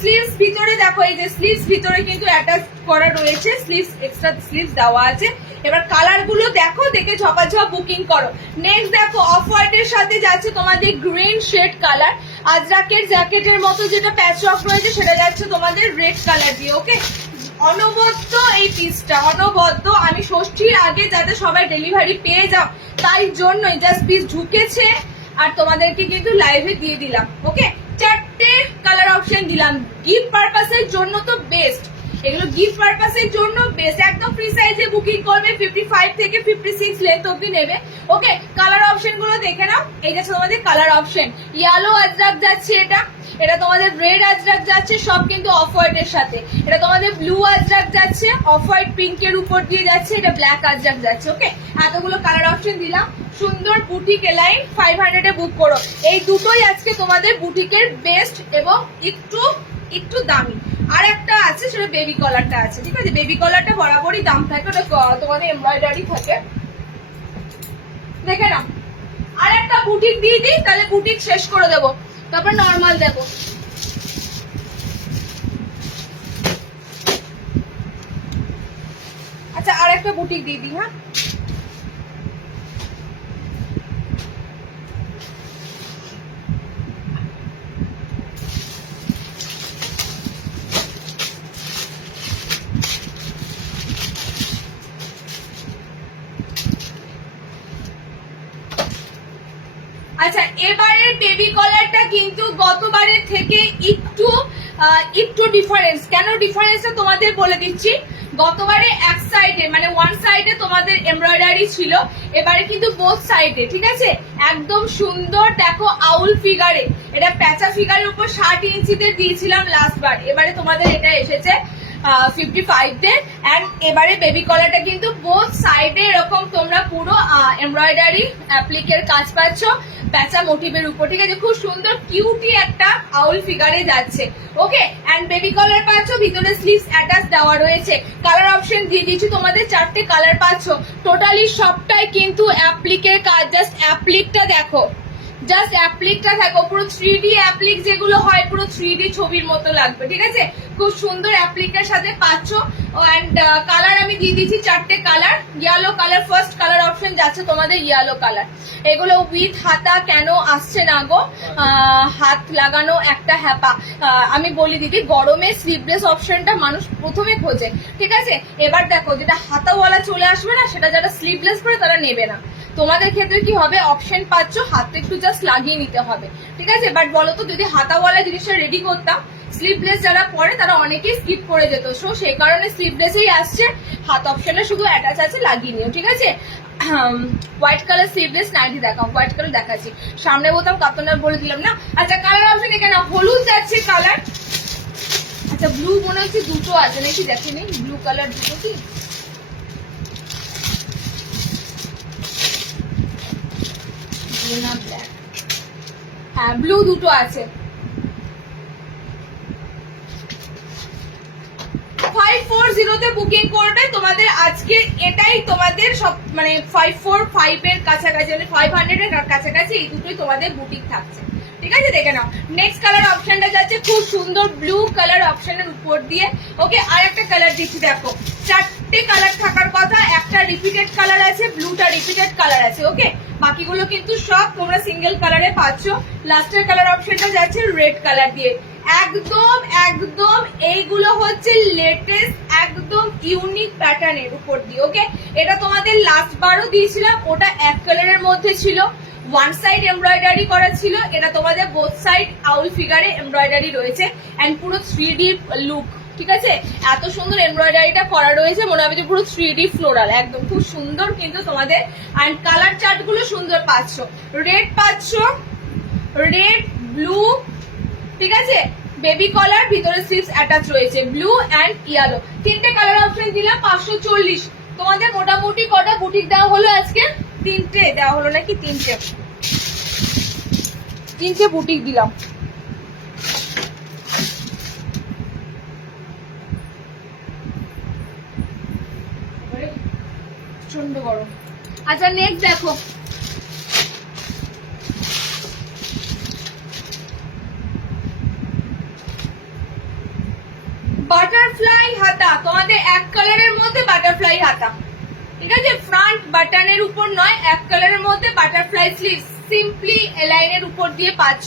স্লিভস ভিতরে দেখো, এই যে স্লিভস ভিতরে কিন্তু অ্যাটাচ করা রয়েছে, স্লিভস এক্সট্রা স্লিভস দেওয়া আছে। এবার কালার গুলো দেখো, দেখে ঝপাঝপ বুকিং করো। নেক্সট দেখো, অফ হোয়াইট এর সাথে যাচ্ছে তোমাদের গ্রিন শেড কালার, আজরাকের জ্যাকেটের মতো যেটা প্যাচওয়ার্ক রয়েছে সেটা যাচ্ছে তোমাদের রেড কালার দিয়ে। ওকে, অনবদ্য এই পিসটা, অনবদ্য। আমি ষষ্ঠীর আগে যাতে সবাই ডেলিভারি পেয়ে যাও তাই জন্যই জাস্ট পিস ঢুকেছে আর তোমাদেরকে কিন্তু লাইভে দিয়ে দিলাম। ওকে, 4টে কালার অপশন দিলাম। গিফট পারপাসের জন্য তো বেস্ট, এগুলো গিফট পারপাসের জন্য বেস্ট। একদম ফ্রি সাইজে বুকিং করবে, 55 থেকে 56 লেন্থ অব্দি নেবে। ওকে, কালার অপশন গুলো দেখে নাও। এই যাচ্ছে তোমাদের কালার অপশন, ইয়েলো আজরাক যাচ্ছে, এটা তোমাদের রেড আজরাক যাচ্ছে, সব কিন্তু অফ হোয়াইট এর সাথে। এটা তোমাদের ব্লু আজরাক যাচ্ছে, অফ হোয়াইট পিঙ্কের উপর দিয়ে যাচ্ছে, এটা ব্ল্যাক আজরাক যাচ্ছে। ওকে, এতগুলো কালার অপশন দিলাম। সুন্দর বুটিক এলাইন, 500 এ বুক করো। এই দুটোই আজকে তোমাদের বুটিকের বেস্ট এবং একটু দামি। আর একটা আছে, সেটা বেবি কলারটা আছে, ঠিক আছে? বেবি কলারটা বরাবরই দাম থাকে, ওটা তোমাদের এমব্রয়ডারি থাকে, দেখে নাও। আর একটা বুটিক দিয়ে দিই, তাহলে বুটিক শেষ করে দেবো, তারপর নর্মাল দেবো। আচ্ছা, আর একটা বুটিক দিয়ে দিই। হ্যাঁ, আচ্ছা, এবারের বেবি কলারটা কিন্তু গতবারের থেকে একটু ডিফারেন্স। কেন ডিফারেন্সটা তোমাদের বলে দিচ্ছি। গতবারে এক সাইডে, মানে ওয়ান সাইডে তোমাদের এমব্রয়ডারি ছিল, এবারে কিন্তু বোথ সাইডে, ঠিক আছে? একদম সুন্দর। দেখো আউল ফিগারে, এটা প্যাচা ফিগারের উপর 60 ইঞ্চিতে দিয়েছিলাম লাস্ট বার, এবারে তোমাদের এটা এসেছে 55 তে। এন্ড এবারে বেবি কলারটা কিন্তু বোথ সাইডে এরকম তোমরা পুরো এমব্রয়ডারি অ্যাপ্লিকের কাজ পাচ্ছ প্যাচা মোটিভের উপর, ঠিক আছে? খুব সুন্দর কিউটি একটা আউল ফিগারে যাচ্ছে। ওকে, এন্ড বেবি কলার পাচ্ছ, ভিতরে স্লিভস অ্যাটাচ দেওয়া রয়েছে। কালার অপশন দিয়ে দিচ্ছি তোমাদের, 4টে কালার পাচ্ছ। টোটালি সবটাই কিন্তু অ্যাপ্লিকের কাজ। জাস্ট অ্যাপ্লিকটা দেখো, জাস্ট অ্যাপ্লিকটা থাকো, পুরো 3D অ্যাপ্লিক যেগুলো হয়, পুরো 3D ছবির মতো লাগবে, ঠিক আছে? খুব সুন্দর অ্যাপ্লিকটার সাথে পাচ্ছ। এন্ড কালার আমি দিয়ে দিচ্ছি 4টে colour. Yellow colour, first colour option যাচ্ছে তোমাদের ইয়েলো কালার। এগুলো উইথ হাতা কেন আসছে না গো? হাত লাগানো একটা হ্যাপা। আমি বলি দিদি, গরমে স্লিভলেস অপশনটা মানুষ প্রথমে খোঁজে, ঠিক আছে? এবার দেখো, যেটা হাতাওয়ালা চলে আসবে না, সেটা যারা স্লিভলেস করে তারা নেবে না। তোমাদের ক্ষেত্রে কি হবে, অপশন পাচ্ছ, হাতে একটু জাস্ট লাগিয়ে নিতে হবে, ঠিক আছে? বাট বলো তো, যদি হাতাওয়ালা জিনিসটা রেডি করতাম, স্লিভলেস যারা পরে তারা অনেকেই স্কিপ করে যেত। সো সেই কারণে স্লিভলেসেই আসছে, হাত অপশনে শুধু অ্যাটাচ আছে, লাগিয়ে নিও, ঠিক আছে? হোয়াইট কালার স্লিভলেস নাইটি দেখাও, হোয়াইট কালার দেখাচ্ছি। সামনে বোতাম কাপ্তানরা বলে দিলাম না। আচ্ছা, কালার অপশন এখানে হলুদ যাচ্ছে কালার। আচ্ছা, ব্লু মনে হচ্ছে দুটো আছে নাকি, দেখেনি ব্লু কালার দুটো কি? হ্যাঁ, ব্লু দুটো আছে। 540 তে বুকিং করবে তোমাদের। আজকে এটাই তোমাদের সব, মানে 545 এর কাছাকাছি, মানে 500 এর কাছাকাছি এই দুটোই তোমাদের বুটিক থাকছে, ঠিক আছে, দেখে নাও। নেক্সট কালার অপশনটা যাচ্ছে খুব সুন্দর ব্লু কালার অপশনের উপর দিয়ে। ওকে, আর একটা কালার দিচ্ছি, দেখো 4টে কালার থাকার কথা, একটা রিপিটেড কালার আছে, ব্লুটা রিপিটেড কালার আছে। ওকে, বাকিগুলো কিন্তু সব তোমরা সিঙ্গেল কালারে পাচ্ছ। লাস্টের কালার অপশনটা যাচ্ছে রেড কালার দিয়ে। একদম একদম এইগুলো হচ্ছে লেটেস্ট একদম ইউনিক প্যাটার্নের উপর দিয়ে। ওকে, এটা তোমাদের লাস্ট বারও দিয়েছিলাম, ওটা এক কালারের মধ্যে ছিল, ওয়ান সাইড এমব্রয়ডারি করা ছিল, এটা তোমাদের বোথ সাইড আউল ফিগারে এমব্রয়ডারি রয়েছে এন্ড পুরো 3D লুক। ঠিক আছে, এত সুন্দর এমব্রয়ডারিটা করা রয়েছে, মনে হবে যে পুরো 3D ফ্লোরাল, একদম খুব সুন্দর কিন্তু তোমাদের। এন্ড কালার চার্ট গুলো সুন্দর পাচ্ছ, রেড পাচ্ছ, রেড ব্লু, ঠিক আছে, বেবি কলার, ভিতরে স্লিভস অ্যাটাচ রয়েছে, ব্লু এন্ড ইয়েলো। 3টে কালার অপশন দিলাম, 540। তোমাদের মোটামুটি কটা বুটিক দেওয়া হলো আজকে? 3টে দেওয়া হলো নাকি? 3টে বুটিক দিলাম। প্রচন্ড গরম। আচ্ছা, নেক্সট দেখো, বাটারফ্লাই হাতা, তোমাদের এক কালারের মধ্যে বাটারফ্লাই হাতা। ঠিক আছে, ফ্রন্ট বাটনের উপর নয়, এক কালারের মধ্যে বাটারফ্লাই স্লিভ, সিম্পলি এলাইনের উপর দিয়ে পাচ্ছ।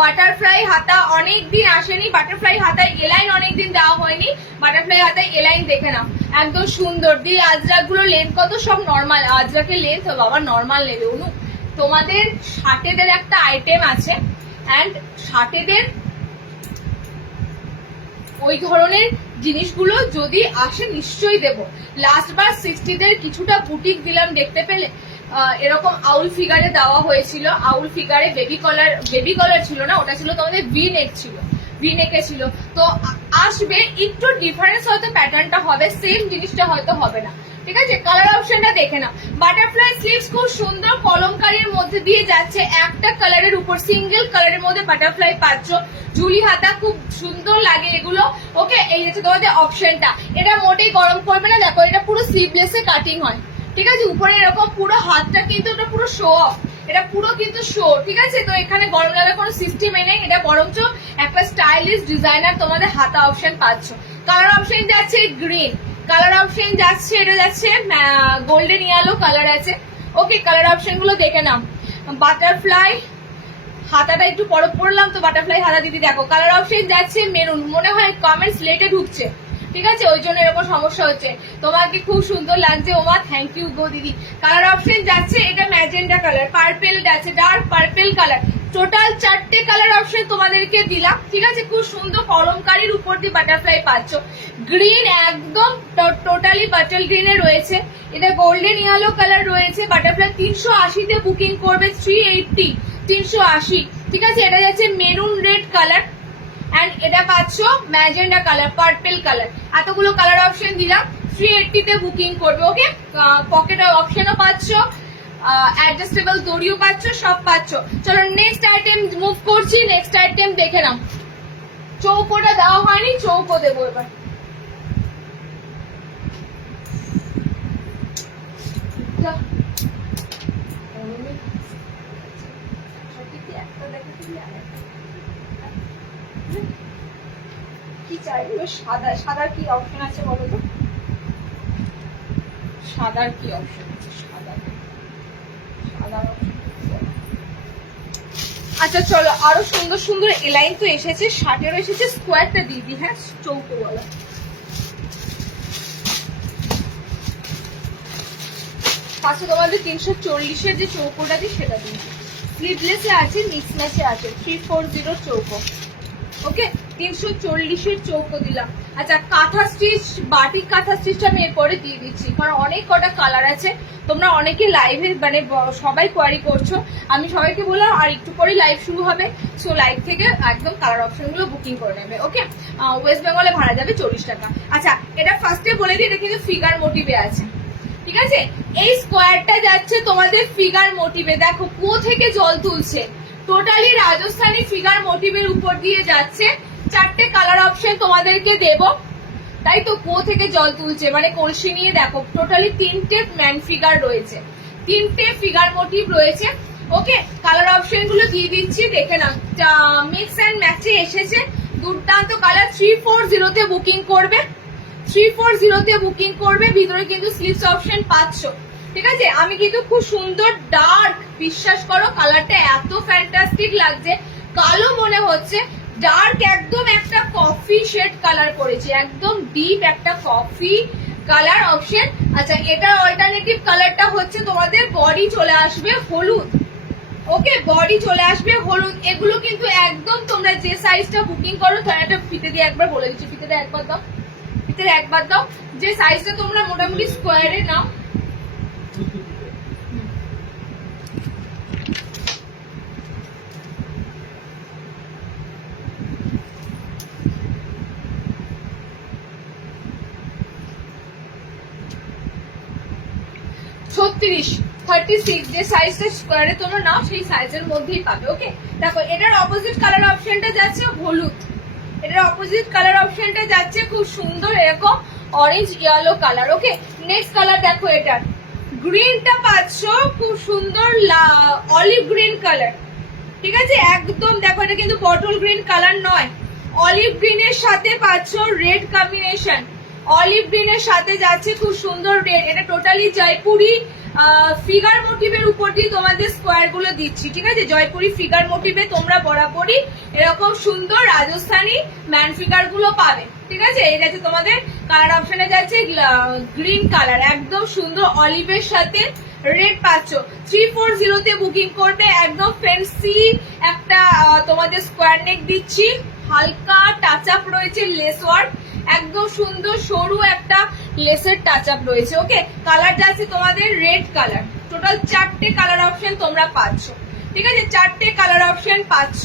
বাটারফ্লাই হাতা অনেকদিন আসেনি, বাটারফ্লাই হাতায় এলাইন অনেকদিন দেওয়া হয়নি, বাটারফ্লাই হাতায় এলাইন দেখে নাও, একদম সুন্দর। দিয়ে আজরাক গুলো লেন্থ কত? সব নর্মাল আজরাকের লেন্থ, বাবা নর্মাল নেবে অনু। তোমাদের ষাটেদের একটা আইটেম আছে এন্ড ষাটেদের ওই ধরনের জিনিসগুলো যদি আসে নিশ্চয়ই দেবো। লাস্ট বার 60দের কিছুটা বুটিক দিলাম, দেখতে পেলে এরকম আউল ফিগারে দেওয়া হয়েছিল, আউল ফিগারে বেবি কলার ছিল না, ওটা ছিল তোমাদের ভি নেক ছিল, ভি নেকে ছিল। তো আসবে, একটু ডিফারেন্স হয়তো প্যাটার্নটা হবে, সেম জিনিসটা হয়তো হবে না। ঠিক আছে, কালার অপশনটা দেখে নাও। বাটারফ্লাই স্লিভস খুব সুন্দর কলমকারীর মধ্যে দিয়ে যাচ্ছে, একটা কালারের উপর সিঙ্গেল কালারের মধ্যে বাটারফ্লাই পাচ্ছ, ঝুলি হাতা, খুব সুন্দর লাগে এগুলো। ওকে, এই হচ্ছে তোমাদের অপশনটা। এটা মোটেই গরম করবে না, দেখো এটা পুরো স্লিভলেসে কাটিং হয়। ঠিক আছে, উপরে এরকম পুরো হাতটা কিন্তু এটা পুরো শো অফ, এটা পুরো কিন্তু শো। ঠিক আছে, তো এখানে গরম লাগার কোনো সিস্টেমে নেই, এটা বরঞ্চ একটা স্টাইলিশ ডিজাইনার তোমাদের হাতা অপশন পাচ্ছ। কালার অপশন যাচ্ছে গ্রিন, কালার অপশন যাচ্ছে, এটা যাচ্ছে গোল্ডেন ইয়েলো কালার আছে। ওকে, কালার অপশন গুলো দেখে নাও। বাটারফ্লাই হাতাটা একটু পরে পড়লাম তো, বাটারফ্লাই হাতা দিদি দেখো। কালার অপশন যাচ্ছে মেরুন, মনে হয় কমেন্টস লেটে ঢুকছে, ঠিক আছে, ওই জন্য এরকম সমস্যা হচ্ছে। তোমাকে খুব সুন্দর লাগছে ওমা, থ্যাংক ইউ গো দিদি। কালার অপশন যাচ্ছে, এটা ম্যাজেন্ডা কালার, পার্পেল আছে, ডার্ক পার্পেল কালার। টোটাল 4টে কালার অপশন তোমাদেরকে দিলাম। ঠিক আছে, খুব সুন্দর কলমকারীর উপর দিয়ে বাটারফ্লাই পাচ্ছ। গ্রিন একদম টোটালি বাটল গ্রিনে রয়েছে, এটা গোল্ডেন ইয়েলো কালার রয়েছে। বাটারফ্লাই 380 তে বুকিং করবে, 380 380। ঠিক আছে, এটা যাচ্ছে মেরুন রেড কালার এন্ড এটা পাচ্ছ ম্যাজেন্ডা কালার, পার্পেল কালার। এতগুলো কালার অপশন দিলাম, 380 তে বুকিং করবে। ওকে, পকেট অপশনও পাচ্ছ, অ্যাডজাস্টেবল দড়িও পাচ্ছ, সব পাচ্ছ। চলো নেক্সট আইটেম মুভ করছি। নেক্সট আইটেম দেখে নাও, চৌকোটা দেওয়া হয়নি, চৌকো দেবো এবার। কি চাই? সাদা, সাদার কি অপশন আছে বলো তো? সাদার কি অপশন আছে? সাদার অপশন। আচ্ছা চলো, আরো সুন্দর সুন্দর এলাইন তো এসেছে, শার্টেরও এসেছে, স্কোয়ারটা দিদি, হ্যাঁ চৌকো বলা। পাশে তোমাদের 340-এর যে চৌকোটা দিই সেটা দিই, স্লিভলেসে আছে, মিক্স ম্যাচে আছে, 340 চৌকো। ওকে, 340-এর চৌকো দিলাম। আচ্ছা, কাঁথা স্টিচ, বাটিক কাঁথা স্টিচটা আমি এরপরে দিয়ে দিচ্ছি, কারণ অনেক কটা কালার আছে, তোমরা অনেকে লাইভে মানে সবাই কোয়ারি করছো। আমি সবাইকে বললাম আর একটু পরে লাইভ শুরু হবে, সো লাইভ থেকে একদম কালার অপশন গুলো বুকিং করে নেবে। ওকে, ওয়েস্ট বেঙ্গলে ভাড়া যাবে 40 টাকা। আচ্ছা, এটা ফার্স্টে বলে দিই, এটা কিন্তু ফিগার মোটিভে আছে। ঠিক আছে, এই স্কোয়ারটা যাচ্ছে তোমাদের ফিগার মোটিভে, দেখো কুয়ো থেকে জল তুলছে, টোটালি রাজস্থানী ফিগার মোটিভের উপর দিয়ে যাচ্ছে। 4টে কালার অপশন তোমাদেরকে দেব, তাই তো কুয়ো থেকে জল তুলছে মানে কলসি নিয়ে, দেখো টোটালি 3টে ম্যান ফিগার রয়েছে, 3টে ফিগার মোটিভ রয়েছে। ওকে, কালার অপশন গুলো দিয়ে দিচ্ছি, দেখে নাও। মিক্স অ্যান্ড ম্যাচে এসেছে, দুর্দান্ত কালার। 340 তে বুকিং করবে, 340 তে বুকিং করবে। ভিতরে কিন্তু স্লিভস অপশন পাচ্ছ, ঠিক আছে। আমি কিন্তু খুব সুন্দর ডার্ক, বিশ্বাস করো কালারটা এত ফ্যান্টাস্টিক লাগছে, কালো মনে হচ্ছে, ডার্ক একদম একটা কফি শেড কালার করেছি, একদম ডিপ একটা কফি কালার অপশন। আচ্ছা, এটার অল্টারনেটিভ কালারটা হচ্ছে তোমাদের বডি চলে আসবে হলুদ। ওকে, বডি চলে আসবে হলুদ। এগুলো কিন্তু একদম তোমরা যে সাইজটা বুকিং করো, ধর একটা ফিতে দিয়ে একবার বলে দিচ্ছি, ফিতে দিয়ে একবার দাও, ফিতে একবার দাও। যে সাইজটা তোমরা মোটামুটি স্কোয়ারে নাও, ছত্রিশ 36 যে সাইজটা স্কোয়ারে তোমরা নাও সেই সাইজের মধ্যেই পাবে। ওকে, দেখো এটার অপোজিট কালার অপশনটা যাচ্ছে হলুদ, এটার অপোজিট কালার অপশনটা যাচ্ছে খুব সুন্দর এরকম অরেঞ্জ ইয়েলো কালার। ওকে, নেক্সট কালার দেখো, এটার গ্রিনটা পাচ্ছ খুব সুন্দর অলিভ গ্রিন কালার, ঠিক আছে। একদম দেখো, এটা কিন্তু বটল গ্রিন কালার নয়, অলিভ গ্রিনের সাথে পাচ্ছ রেড কম্বিনেশন, অলিভ গ্রিনের সাথে যাচ্ছে খুব সুন্দর রেড। এটা টোটালি জয়পুরি ফিগার মোটিভের উপর দিয়ে তোমাদের স্কোয়ার গুলো দিচ্ছি, ঠিক আছে। জয়পুরি ফিগার মোটিভে তোমরা বরাবরই এরকম সুন্দর রাজস্থানী ম্যান ফিগার গুলো পাবে, ঠিক আছে। এই যাচ্ছে তোমাদের কালার অপশনে যাচ্ছে গ্রিন কালার, একদম সুন্দর অলিভের সাথে রেড পাচ্ছ। 340 তে বুকিং করবে, একদম ফ্যান্সি একটা তোমাদের স্কোয়ার নেক দিচ্ছি, হালকা টাচ আপ রয়েছে লেস ওয়ার্ক, একদম সুন্দর সরু একটা লেসের টাচ আপ রয়েছে। ওকে, কালার যাচ্ছে তোমাদের রেড কালার। টোটাল 4টে কালার অপশন তোমরা পাচ্ছ, ঠিক আছে। 4টে কালার অপশন পাচ্ছ,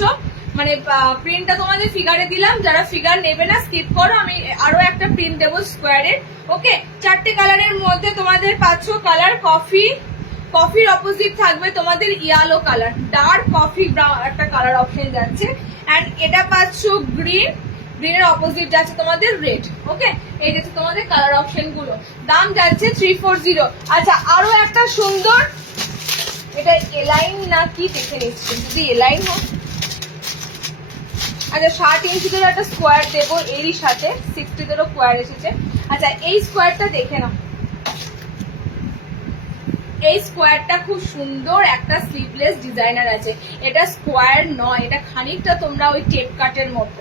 মানে প্রিন্টটা তোমাদের ফিগারে দিলাম, যারা ফিগার নেবে না স্কিপ করো, আমি আরো একটা প্রিন্ট দেবো স্কোয়ারের। ওকে, 4টে কালারের মধ্যে তোমাদের পাচ্ছ কালার কফি, কফির অপোজিট থাকবে তোমাদের yellow colour, dark coffee brown একটা কালার অপশন যাচ্ছে। এন্ড এটা পাচ্ছ গ্রিন, গ্রিনের অপোজিট যাচ্ছে তোমাদের রেড। ওকে, এই যাচ্ছে তোমাদের কালার অপশন গুলো, দাম যাচ্ছে 340। আচ্ছা, আরো একটা সুন্দর, এটা এলাইন না কি দেখে নিচ্ছি, যদি এলাইন হয়। আচ্ছা, 60 ইঞ্চিদের একটা স্কোয়ার দেবো এরই সাথে, 60 স্কোয়ার এসেছে। আচ্ছা, এই স্কোয়ারটা দেখে নাও, এই স্কোয়ারটা খুব সুন্দর একটা স্লিভলেস ডিজাইনার আছে। এটা স্কোয়ার নয়, এটা খানিকটা তোমরা ওই টেপ কাটের মতো,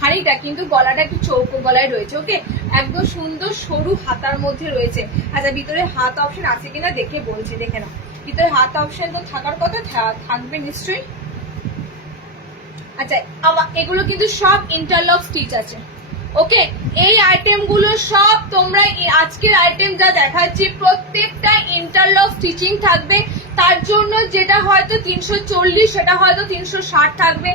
খানিকটা, কিন্তু গলাটা একটু চৌকো গলায় রয়েছে। ওকে, একদম সুন্দর সরু হাতার মধ্যে রয়েছে। আচ্ছা, ভিতরে হাত অপশন আছে কিনা দেখে বলছি, দেখে নাও। ভিতরে হাত অপশন তো থাকার কথা, থাকবে নিশ্চয়ই। আচ্ছা, এগুলো কিন্তু সব ইন্টারলক স্টিচ আছে। ওকে, এই আইটেম গুলো সব তোমরা আজকের আইটেম যা দেখাচ্ছি প্রত্যেকটা ইন্টারলক স্টিচিং থাকবে। তার জন্য যেটা হয়তো 340 সেটা হয়তো 360 থাকবে।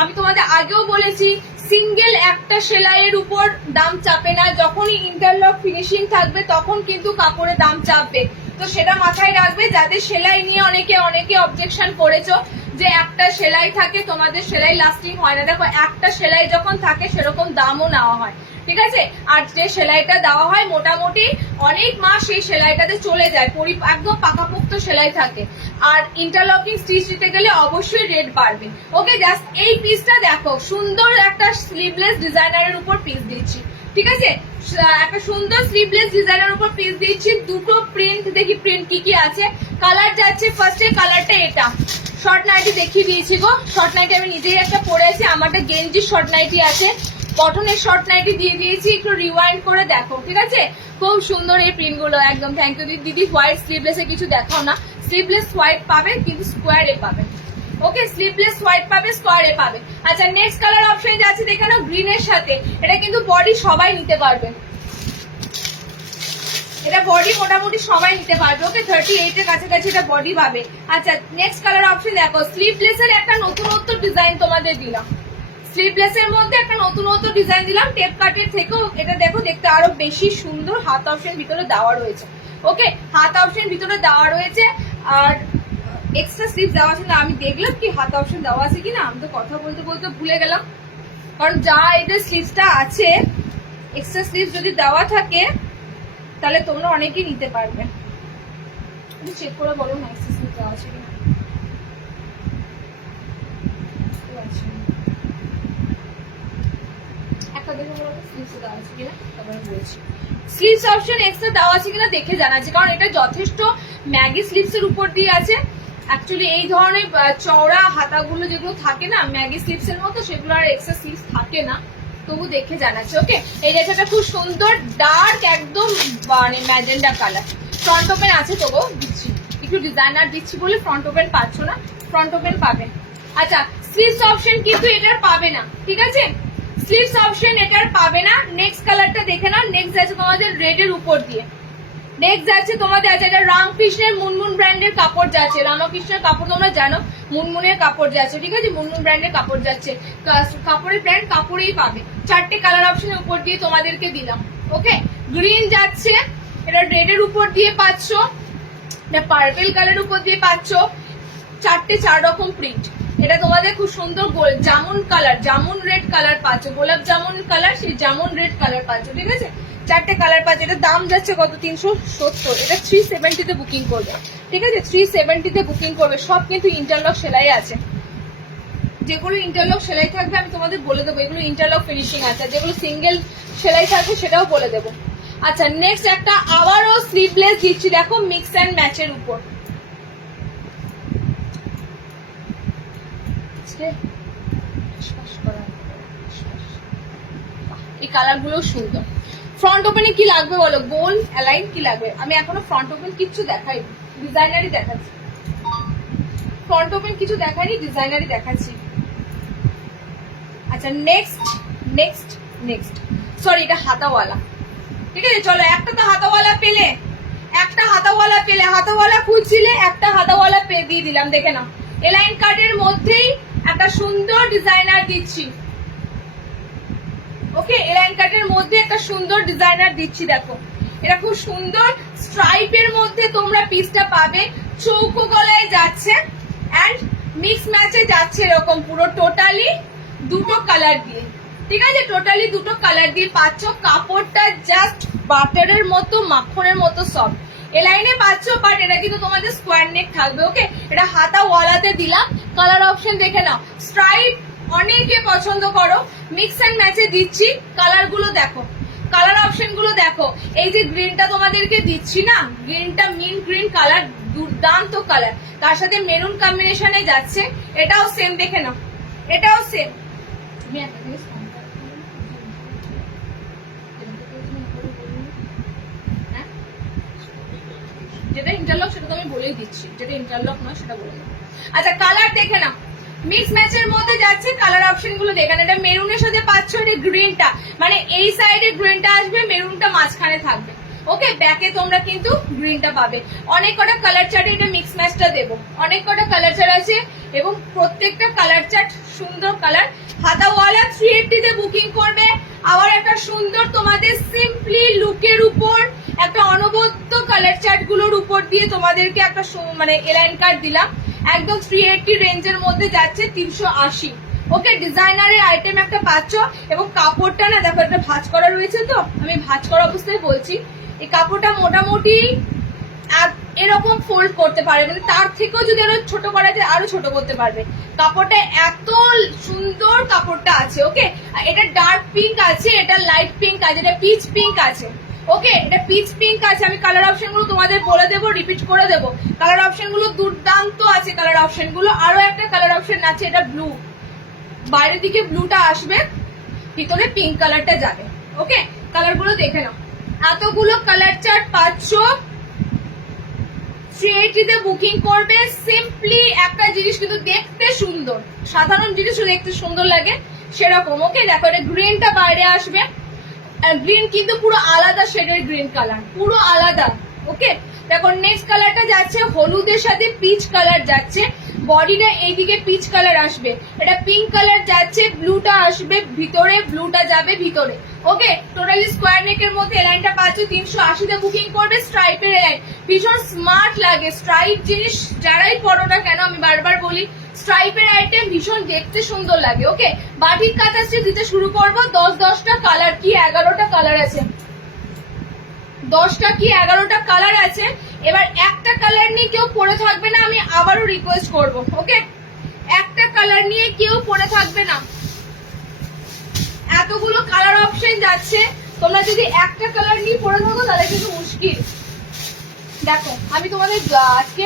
আমি তোমাদের আগেও বলেছি, সিঙ্গেল একটা সেলাইয়ের উপর দাম চাপে না, যখনই ইন্টারলক ফিনিশিং থাকবে তখন কিন্তু কাপড়ের দাম চাপবে। তো সেটা মাথায় রাখবে, যাদের সেলাই নিয়ে অনেকে অবজেকশন করেছো যে একটা সেলাই থাকে তোমাদের সেলাই লাস্টিং হয় না। দেখো, একটা সেলাই যখন থাকে সেরকম দামও নেওয়া হয়, ঠিক আছে। আর যে সেলাইটা দেওয়া হয় মোটামুটি অনেক মাস সেই সেলাইটাতে চলে যায়, একদম পাকাপোক্ত সেলাই থাকে। আর ইন্টারলকিং স্টিচ দিতে গেলে অবশ্যই রেট বাড়বে। ওকে, জাস্ট এই পিসটা দেখো, সুন্দর একটা স্লিভলেস ডিজাইনারের উপর পিস দিচ্ছি, ঠিক আছে। একটা সুন্দর স্লিভলেস ডিজাইনের উপর পিস দিচ্ছি। দুটো প্রিন্ট, দেখি প্রিন্ট কি কি আছে। কালার যাচ্ছে ফার্স্টে, কালারটা এটা শর্ট নাইটি দেখিয়ে দিয়েছি গো। শর্ট নাইটি আমি নিজেই একটা পরেছি, আমারটা গেঞ্জি শর্ট নাইটি আছে, কটনের শর্ট নাইটি দিয়ে দিয়েছি, একটু রিওয়াইন্ড করে দেখো, ঠিক আছে। খুব সুন্দর এই প্রিন্ট গুলো, একদম থ্যাংক ইউ দিদি। হোয়াইট স্লিভলেস এ কিছু দেখাও না, স্লিভলেস হোয়াইট পাবে কিন্তু স্কোয়ারে পাবে। ওকে, স্লিভলেস হোয়াইট পাবে, স্কোয়ারে পাবে। আচ্ছা, নেক্সট কালার অপশন যাচ্ছে দেখে নাও গ্রিনের সাথে। এটা কিন্তু বডি সবাই নিতে পারবে, এটা বডি মোটামুটি সবাই নিতে পারবে। ওকে, 38 এর কাছাকাছি এটা বডি পাবে। আচ্ছা, নেক্সট কালার অপশন দেখো, স্লিভলেস এর একটা নতুনত্ব ডিজাইন তোমাদের দিলাম, স্লিভলেস এর মধ্যে একটা নতুনত্ব ডিজাইন দিলাম টেপ কাটের থেকেও। এটা দেখো, দেখতে আরো বেশি সুন্দর, হাত অপশন ভিতরে দেওয়া রয়েছে। ওকে, হাত অপশন ভিতরে দেওয়া রয়েছে, আর এক্সট্রা স্লিভ দেওয়া আছে না। আমি দেখলাম কি হাত অপশন দেওয়া আছে কিনা, আমি তো কথা বলতে বলতে ভুলে গেলাম, কারণ যা এদের স্লিভসটা আছে এক্সট্রা স্লিভ যদি দেওয়া থাকে তাহলে তোমরা অনেকেই নিতে পারবে। চেক করে বলো না এক্সট্রা স্লিভ দেওয়া আছে কিনা। পাচ্ছি না। একটা দেখে বলো স্লিভস দেওয়া আছে কিনা, তারপরে বলছি। স্লিভস অপশন এক্সট্রা দেওয়া আছে কিনা দেখে জানাচ্ছি, কারণ এটা যথেষ্ট ম্যাগি স্লিভস এর উপর দিয়ে আছে। অ্যাকচুয়ালি এই ধরনের চওড়া হাতাগুলো যেগুলো থাকে না ম্যাগি স্লিভস এর মতো, সেগুলো আর এক্সট্রা স্লিভস থাকে না, তবু দেখে জানাচ্ছে। ওকে, এই ড্রেসটা খুব সুন্দর ডার্ক একদম মানে ম্যাজেন্ডা কালার। ফ্রন্ট ওপেন আছে, তবু দিচ্ছি একটু ডিজাইনার দিচ্ছি বলে ফ্রন্ট ওপেন পাচ্ছ না, ফ্রন্ট ওপেন পাবে। আচ্ছা, স্লিভস অপশন কিন্তু এটার পাবে না, ঠিক আছে? স্লিভস অপশন এটার পাবে না। নেক্সট কালারটা দেখে নাও। নেক্সট আছে তোমাদের রেড এর উপর দিয়ে। নেক্সট যাচ্ছে তোমাদের আছে এটা রামকৃষ্ণের মুনমুন ব্র্যান্ডের কাপড় যাচ্ছে। রামকৃষ্ণের কাপড় তোমরা জানো, মুনমুনের কাপড় যাচ্ছে, ঠিক আছে? মুনমুন ব্র্যান্ডের কাপড় যাচ্ছে, কাপড়ের ব্র্যান্ড কাপড়েই পাবে। চারটে কালার অপশনের উপর দিয়ে তোমাদেরকে দিলাম। ওকে, গ্রিন যাচ্ছে, এটা রেড এর উপর দিয়ে পাচ্ছ, এটা পার্পল কালার উপর দিয়ে পাচ্ছ, চারটে 4 রকম প্রিন্ট। এটা তোমাদের খুব সুন্দর jamun colour, jamun red colour পাচ্ছ, গোলাপ জামুন কালার, সেই জামুন রেড কালার পাচ্ছ, ঠিক আছে? চারটে কালার পাচ্ছ। এটা দাম যাচ্ছে কত? 370। এটা 370 তে বুকিং করবে, ঠিক আছে? 370 তে বুকিং করবে। সব কিন্তু ইন্টারলক সেলাই আছে। যেগুলো ইন্টারলক সেলাই থাকবে আমি তোমাদের বলে দেবো, এগুলো ইন্টারলক ফিনিশিং আছে। যেগুলো সিঙ্গেল সেলাই থাকবে সেটাও বলে দেবো। আচ্ছা, নেক্সট একটা আবারও স্লিভলেস দিচ্ছি, দেখো মিক্স অ্যান্ড ম্যাচের উপর। এই কালার গুলো সুন্দর। ফ্রন্ট ওপেনে কি লাগবে বলো? গোল অ্যালাইন কি লাগবে? আমি এখনো ফ্রন্ট ওপেন কিছু দেখাই, ডিজাইনারই দেখাচ্ছি। ফ্রন্ট ওপেন কিছু দেখাইনি, ডিজাইনারই দেখাচ্ছি। আচ্ছা, নেক্সট নেক্সট নেক্সট সরি, এটা হাতাওয়ালা, ঠিক আছে? চলো, একটা তো হাতাওয়ালা পেলে, একটা হাতাওয়ালা পেলে, হাতাওয়ালা খুঁজছিলে, একটা হাতাওয়ালা দিয়ে দিলাম। দেখে নাও, এলাইন কাটের মধ্যেই একটা সুন্দর ডিজাইনার দিচ্ছি। ওকে, এলাইন কাটের মধ্যে একটা সুন্দর ডিজাইনার দিচ্ছি। দেখো, এটা খুব সুন্দর স্ট্রাইপের মধ্যে তোমরা পিসটা পাবে। চৌকো গলায় যাচ্ছে এন্ড মিক্স ম্যাচে যাচ্ছে, এরকম পুরো টোটালি দুটো কালার দিয়ে, ঠিক আছে? টোটালি দুটো কালার দিয়ে পাচ্ছ। কাপড়টা জাস্ট বাটারের মতো, মাখনের মতো সফট। এলাইনে পাচ্ছ, বাট এটা কিন্তু তোমাদের স্কোয়ার নেক থাকবে। ওকে, এটা হাতা ওয়ালাতে দিলাম। কালার অপশন দেখে নাও, স্ট্রাইপ অনেকে পছন্দ করো, মিক্স অ্যান্ড ম্যাচে দিচ্ছি। কালার গুলো দেখো, কালার অপশন গুলো দেখো। এই যে গ্রিনটা তোমাদেরকে দিচ্ছি না, গ্রিনটা মিন্ট গ্রিন কালার, দুর্দান্ত কালার, তার সাথে মেরুন কম্বিনেশনে যাচ্ছে। এটাও সেম, দেখে নাও, এটাও সেম। যেটা ইন্টারলক সেটা তো আমি বলেই দিচ্ছি, যেটা ইন্টারলক নয় সেটা বলে দেবো। আচ্ছা, কালার দেখে নাও, মিক্স ম্যাচের মধ্যে যাচ্ছে। কালার অপশন গুলো দেখে নাও। এটা মেরুনের সাথে পাচ্ছ, এটা গ্রিনটা, মানে এই সাইডে গ্রিনটা আসবে, মেরুনটা মাঝখানে থাকবে। ওকে, ব্যাকে তোমরা কিন্তু গ্রিনটা পাবে। অনেক কটা কালার চার্টে এটা মিক্স ম্যাচটা দেবো, অনেক কটা কালার চার্ট আছে এবং প্রত্যেকটা কালার চার্ট সুন্দর কালার। হাতাওয়ালা 380 তে বুকিং করবে। আবার একটা সুন্দর তোমাদের সিম্পলি লুকের উপর একটা অনবদ্য কালার চার্ট গুলোর উপর দিয়ে তোমাদেরকে একটা মানে এলাইন কাট দিলাম। একদম 380 রেঞ্জের মধ্যে যাচ্ছে, 380। ওকে, ডিজাইনারের আইটেম একটা পাচ্ছ এবং কাপড়টা না দেখো, একটা ভাঁজ করা রয়েছে, তো আমি ভাঁজ করা অবস্থায় বলছি, এই কাপড়টা মোটামুটি এরকম ফোল্ড করতে পারে, মানে তার থেকেও যদি আরো ছোট করা যায় আরো ছোট করতে পারবে। কাপড়টা এত সুন্দর কাপড়টা আছে। ওকে, এটা ডার্ক পিঙ্ক আছে, এটা লাইট পিঙ্ক আছে, এটা পিচ পিঙ্ক আছে। ওকে, এটা পিচ পিঙ্ক আছে। আমি কালার অপশন গুলো তোমাদের বলে দেবো, রিপিট করে দেবো। কালার অপশন গুলো দুর্দান্ত আছে। কালার অপশন গুলো আরো একটা কালার অপশন আছে, এটা ব্লু, বাইরের দিকে ব্লুটা আসবে, ভিতরে পিঙ্ক কালারটা যাবে। ওকে, কালার গুলো দেখে নাও। এতগুলো কালার চার্ট পাচ্ছ, 380 তে বুকিং করবে। সিম্পলি একটা জিনিস কিন্তু দেখতে সুন্দর, সাধারণ জিনিসও দেখতে সুন্দর লাগে সেরকম। ওকে, দেখো, এটা গ্রিনটা বাইরে আসবে, গ্রিন কিন্তু পুরো আলাদা শেডের গ্রিন কালার, পুরো আলাদা। ওকে, দেখো নেক্সট কালারটা যাচ্ছে হলুদের সাথে পিচ কালার যাচ্ছে। বডিটা এইদিকে পিচ কালার আসবে, এটা পিঙ্ক কালার যাচ্ছে, ব্লুটা আসবে ভিতরে, ব্লুটা যাবে ভিতরে। ওকে, টোটালি স্কোয়ার নেকের মধ্যে এলাইনটা পাচ্ছ। 380 তে বুকিং করবে। স্ট্রাইপের এলাইন ভীষণ স্মার্ট লাগে। স্ট্রাইপ জিনিস যারাই পরো না কেন, আমি বারবার বলি, স্ট্রাইপের আইটেম ভীষণ দেখতে সুন্দর লাগে। ওকে, বাটিক কাঁথা স্টিচ দিতে শুরু করবো। 10টা কালার কি 11টা কালার আছে, 10টা কি 11টা কালার আছে। এবার একটা কালার নিয়ে কেউ পরে থাকবে না, আমি আবারও রিকোয়েস্ট করবো। ওকে, একটা কালার নিয়ে কেউ পরে থাকবে না, এতগুলো কালার অপশন যাচ্ছে, তোমরা যদি একটা কালার নিয়ে পরে থাকো তাহলে কিন্তু মুশকিল। দেখো আমি তোমাদের আজকে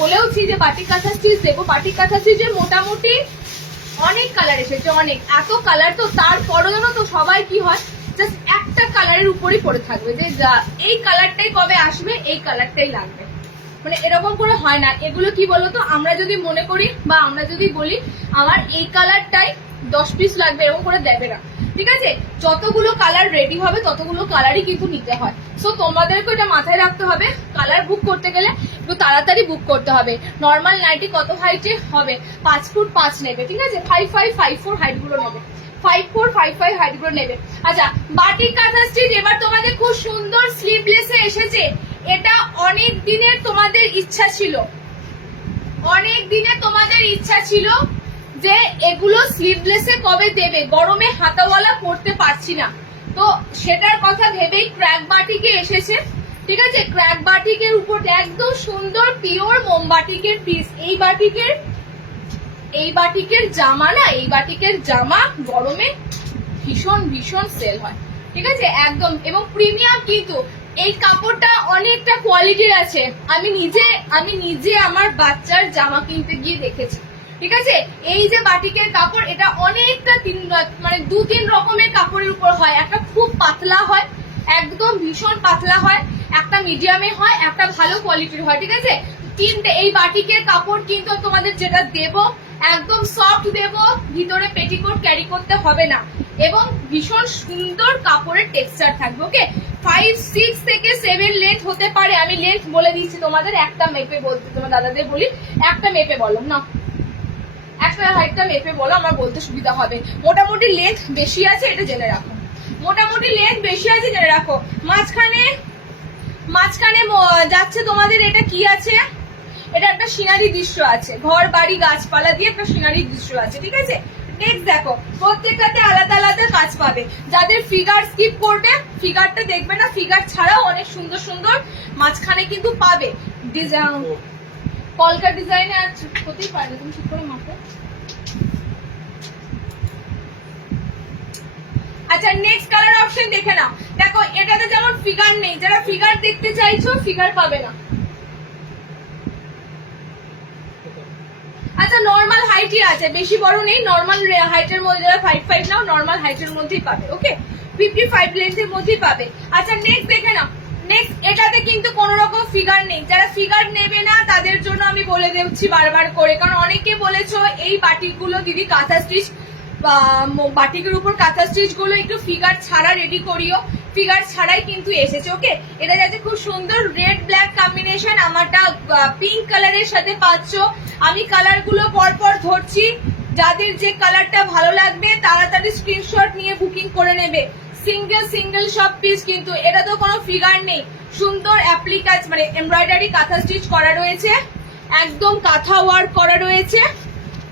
বলেওছি যে বাটিক কাঁথা স্টিচ দেবো, বাটিক কাঁথা স্টিচের মোটামুটি অনেক কালার এসেছে, অনেক, এত কালার তো তারপরও জানো তো সবাই কি হয় জাস্ট একটা কালারের উপরই পরে থাকবে, যে এই কালারটাই কবে আসবে, এই কালারটাই লাগবে, মানে এরকম করে হয় না। এগুলো কি বলতো, আমরা যদি মনে করি বা আমরা যদি বলি আমার এই কালারটাই 10 পিস লাগবে, এরকম করে দেবে না, ঠিক আছে? যতগুলো কালার রেডি হবে ততগুলো কালারই কিন্তু নিতে হয়। সো তোমাদেরকে এটা মাথায় রাখতে হবে, কালার বুক করতে গেলে একটু তাড়াতাড়ি বুক করতে হবে। নর্মাল নাইটি কত হাইটে হবে, 5 ফুট 5 নেবে, ঠিক আছে? 5554 হাইট গুলো নেবে, 5455 হাইট গুলো নেবে। আচ্ছা, বাটিক কাঁথা স্টিচ এবার তোমাদের খুব সুন্দর স্লিভলেসে এসেছে। এটা অনেক দিনের তোমাদের ইচ্ছা ছিল, অনেক দিনের তোমাদের ইচ্ছা ছিল যে এগুলো স্লিভলেসে কবে দেবে, গরমে হাতাওয়ালা পরতে পারছি না, তো সেটার কথা ভেবেই ক্র্যাক বাটিকে এসেছে, ঠিক আছে? ক্র্যাক বাটিকের উপর একদম সুন্দর পিওর মোমবাটিকের পিস। এই বাটিকের জামা না, এই বাটিকের জামা গরমে ভীষণ ভীষণ সেল হয়, ঠিক আছে? একদম, এবং প্রিমিয়াম কিন্তু এই কাপড়টা অনেকটা কোয়ালিটির আছে। আমি নিজে আমার বাচ্চার জামা কিনতে গিয়ে দেখেছি, ঠিক আছে? এই যে বাটিকের কাপড়, এটা অনেকটা মানে 2-3 রকমের কাপড়ের উপর হয়, একটা খুব পাতলা হয়, একদম ভীষণ পাতলা হয়, একটা মিডিয়ামে হয়, একটা ভালো কোয়ালিটির হয়, ঠিক আছে? তিনটে এই বাটিকের কাপড় কিন্তু তোমাদের যেটা দেব একদম সফট দেব, ভিতরে পেটিকোট ক্যারি করতে হবে না, এবং ভীষণ সুন্দর কাপড়ের টেক্সচার থাকবে। ওকে, 5, 6 থেকে 7 লেন্থ হতে পারে, আমি লেন্থ বলে দিচ্ছি তোমাদের, একটা মেপে বলতে, তোমার দাদাদের বলি একটা মেপে বলো না, একটা হাইটটা মেপে বলো, আমার বলতে সুবিধা হবে। মোটামুটি লেন্থ বেশি আছে, এটা জেনে রাখো, মোটামুটি লেন্থ বেশি আছে জেনে রাখো। মাঝখানে যাচ্ছে তোমাদের, এটা কি আছে, এটা একটা সিনারি দৃশ্য আছে, ঘর বাড়ি গাছপালা দিয়ে একটা সিনারি দৃশ্য আছে, ঠিক আছে? নেক্সট দেখো, প্রত্যেকটাতে আলাদা আলাদা কাজ পাবে। যাদের ফিগার স্কিপ করবে, ফিগারটা দেখবে না, ফিগার ছাড়াও অনেক সুন্দর সুন্দর মাঝখানে কিন্তু পাবে ডিজাইন, কলকা ডিজাইনে আর হতেই পারে, তুমি ঠিক করে মাপো। আচ্ছা, নেক্সট কালার অপশন দেখে নাও। দেখো এটাতে যেমন ফিগার নেই, যারা ফিগার দেখতে চাইছো ফিগার পাবে না। আচ্ছা, নর্মাল হাইটই আছে, বেশি বড় নেই, নর্মাল হাইটের মধ্যে, যারা 5'5" নাও নর্মাল হাইটের মধ্যেই পাবে। ওকে, 55 লেন্থের মধ্যেই পাবে। আচ্ছা, নেক্সট দেখে নাও। নেক্সট এটাতে কিন্তু কোন রকম ফিগার নেই, যারা ফিগার নেবে না তাদের জন্য আমি বলে দিচ্ছি বারবার করে, কারণ অনেকে বলেছো এই বাটিকগুলো দিদি কাঁথা স্টিচ, বাটিকের উপর কাঁথা স্টিচ গুলো একটু ফিগার ছাড়া রেডি করিও, ফিগার ছাড়াই কিন্তু এসেছে। ওকে, এটা যাচ্ছে খুব সুন্দর রেড ব্ল্যাক কম্বিনেশন, আমারটা পিঙ্ক কালারের সাথে পাচ্ছ। আমি কালার গুলো পরপর ধরছি, যাদের যে কালারটা ভালো লাগবে তাড়াতাড়ি স্ক্রিনশট নিয়ে বুকিং করে নেবে। সিঙ্গেল সব পিস কিন্তু, এটা তো কোনো ফিগার নেই, সুন্দর অ্যাপ্লিকাজ মানে এমব্রয়ডারি কাঁথা স্টিচ করা রয়েছে, একদম কাঁথা ওয়ার্ক করা রয়েছে,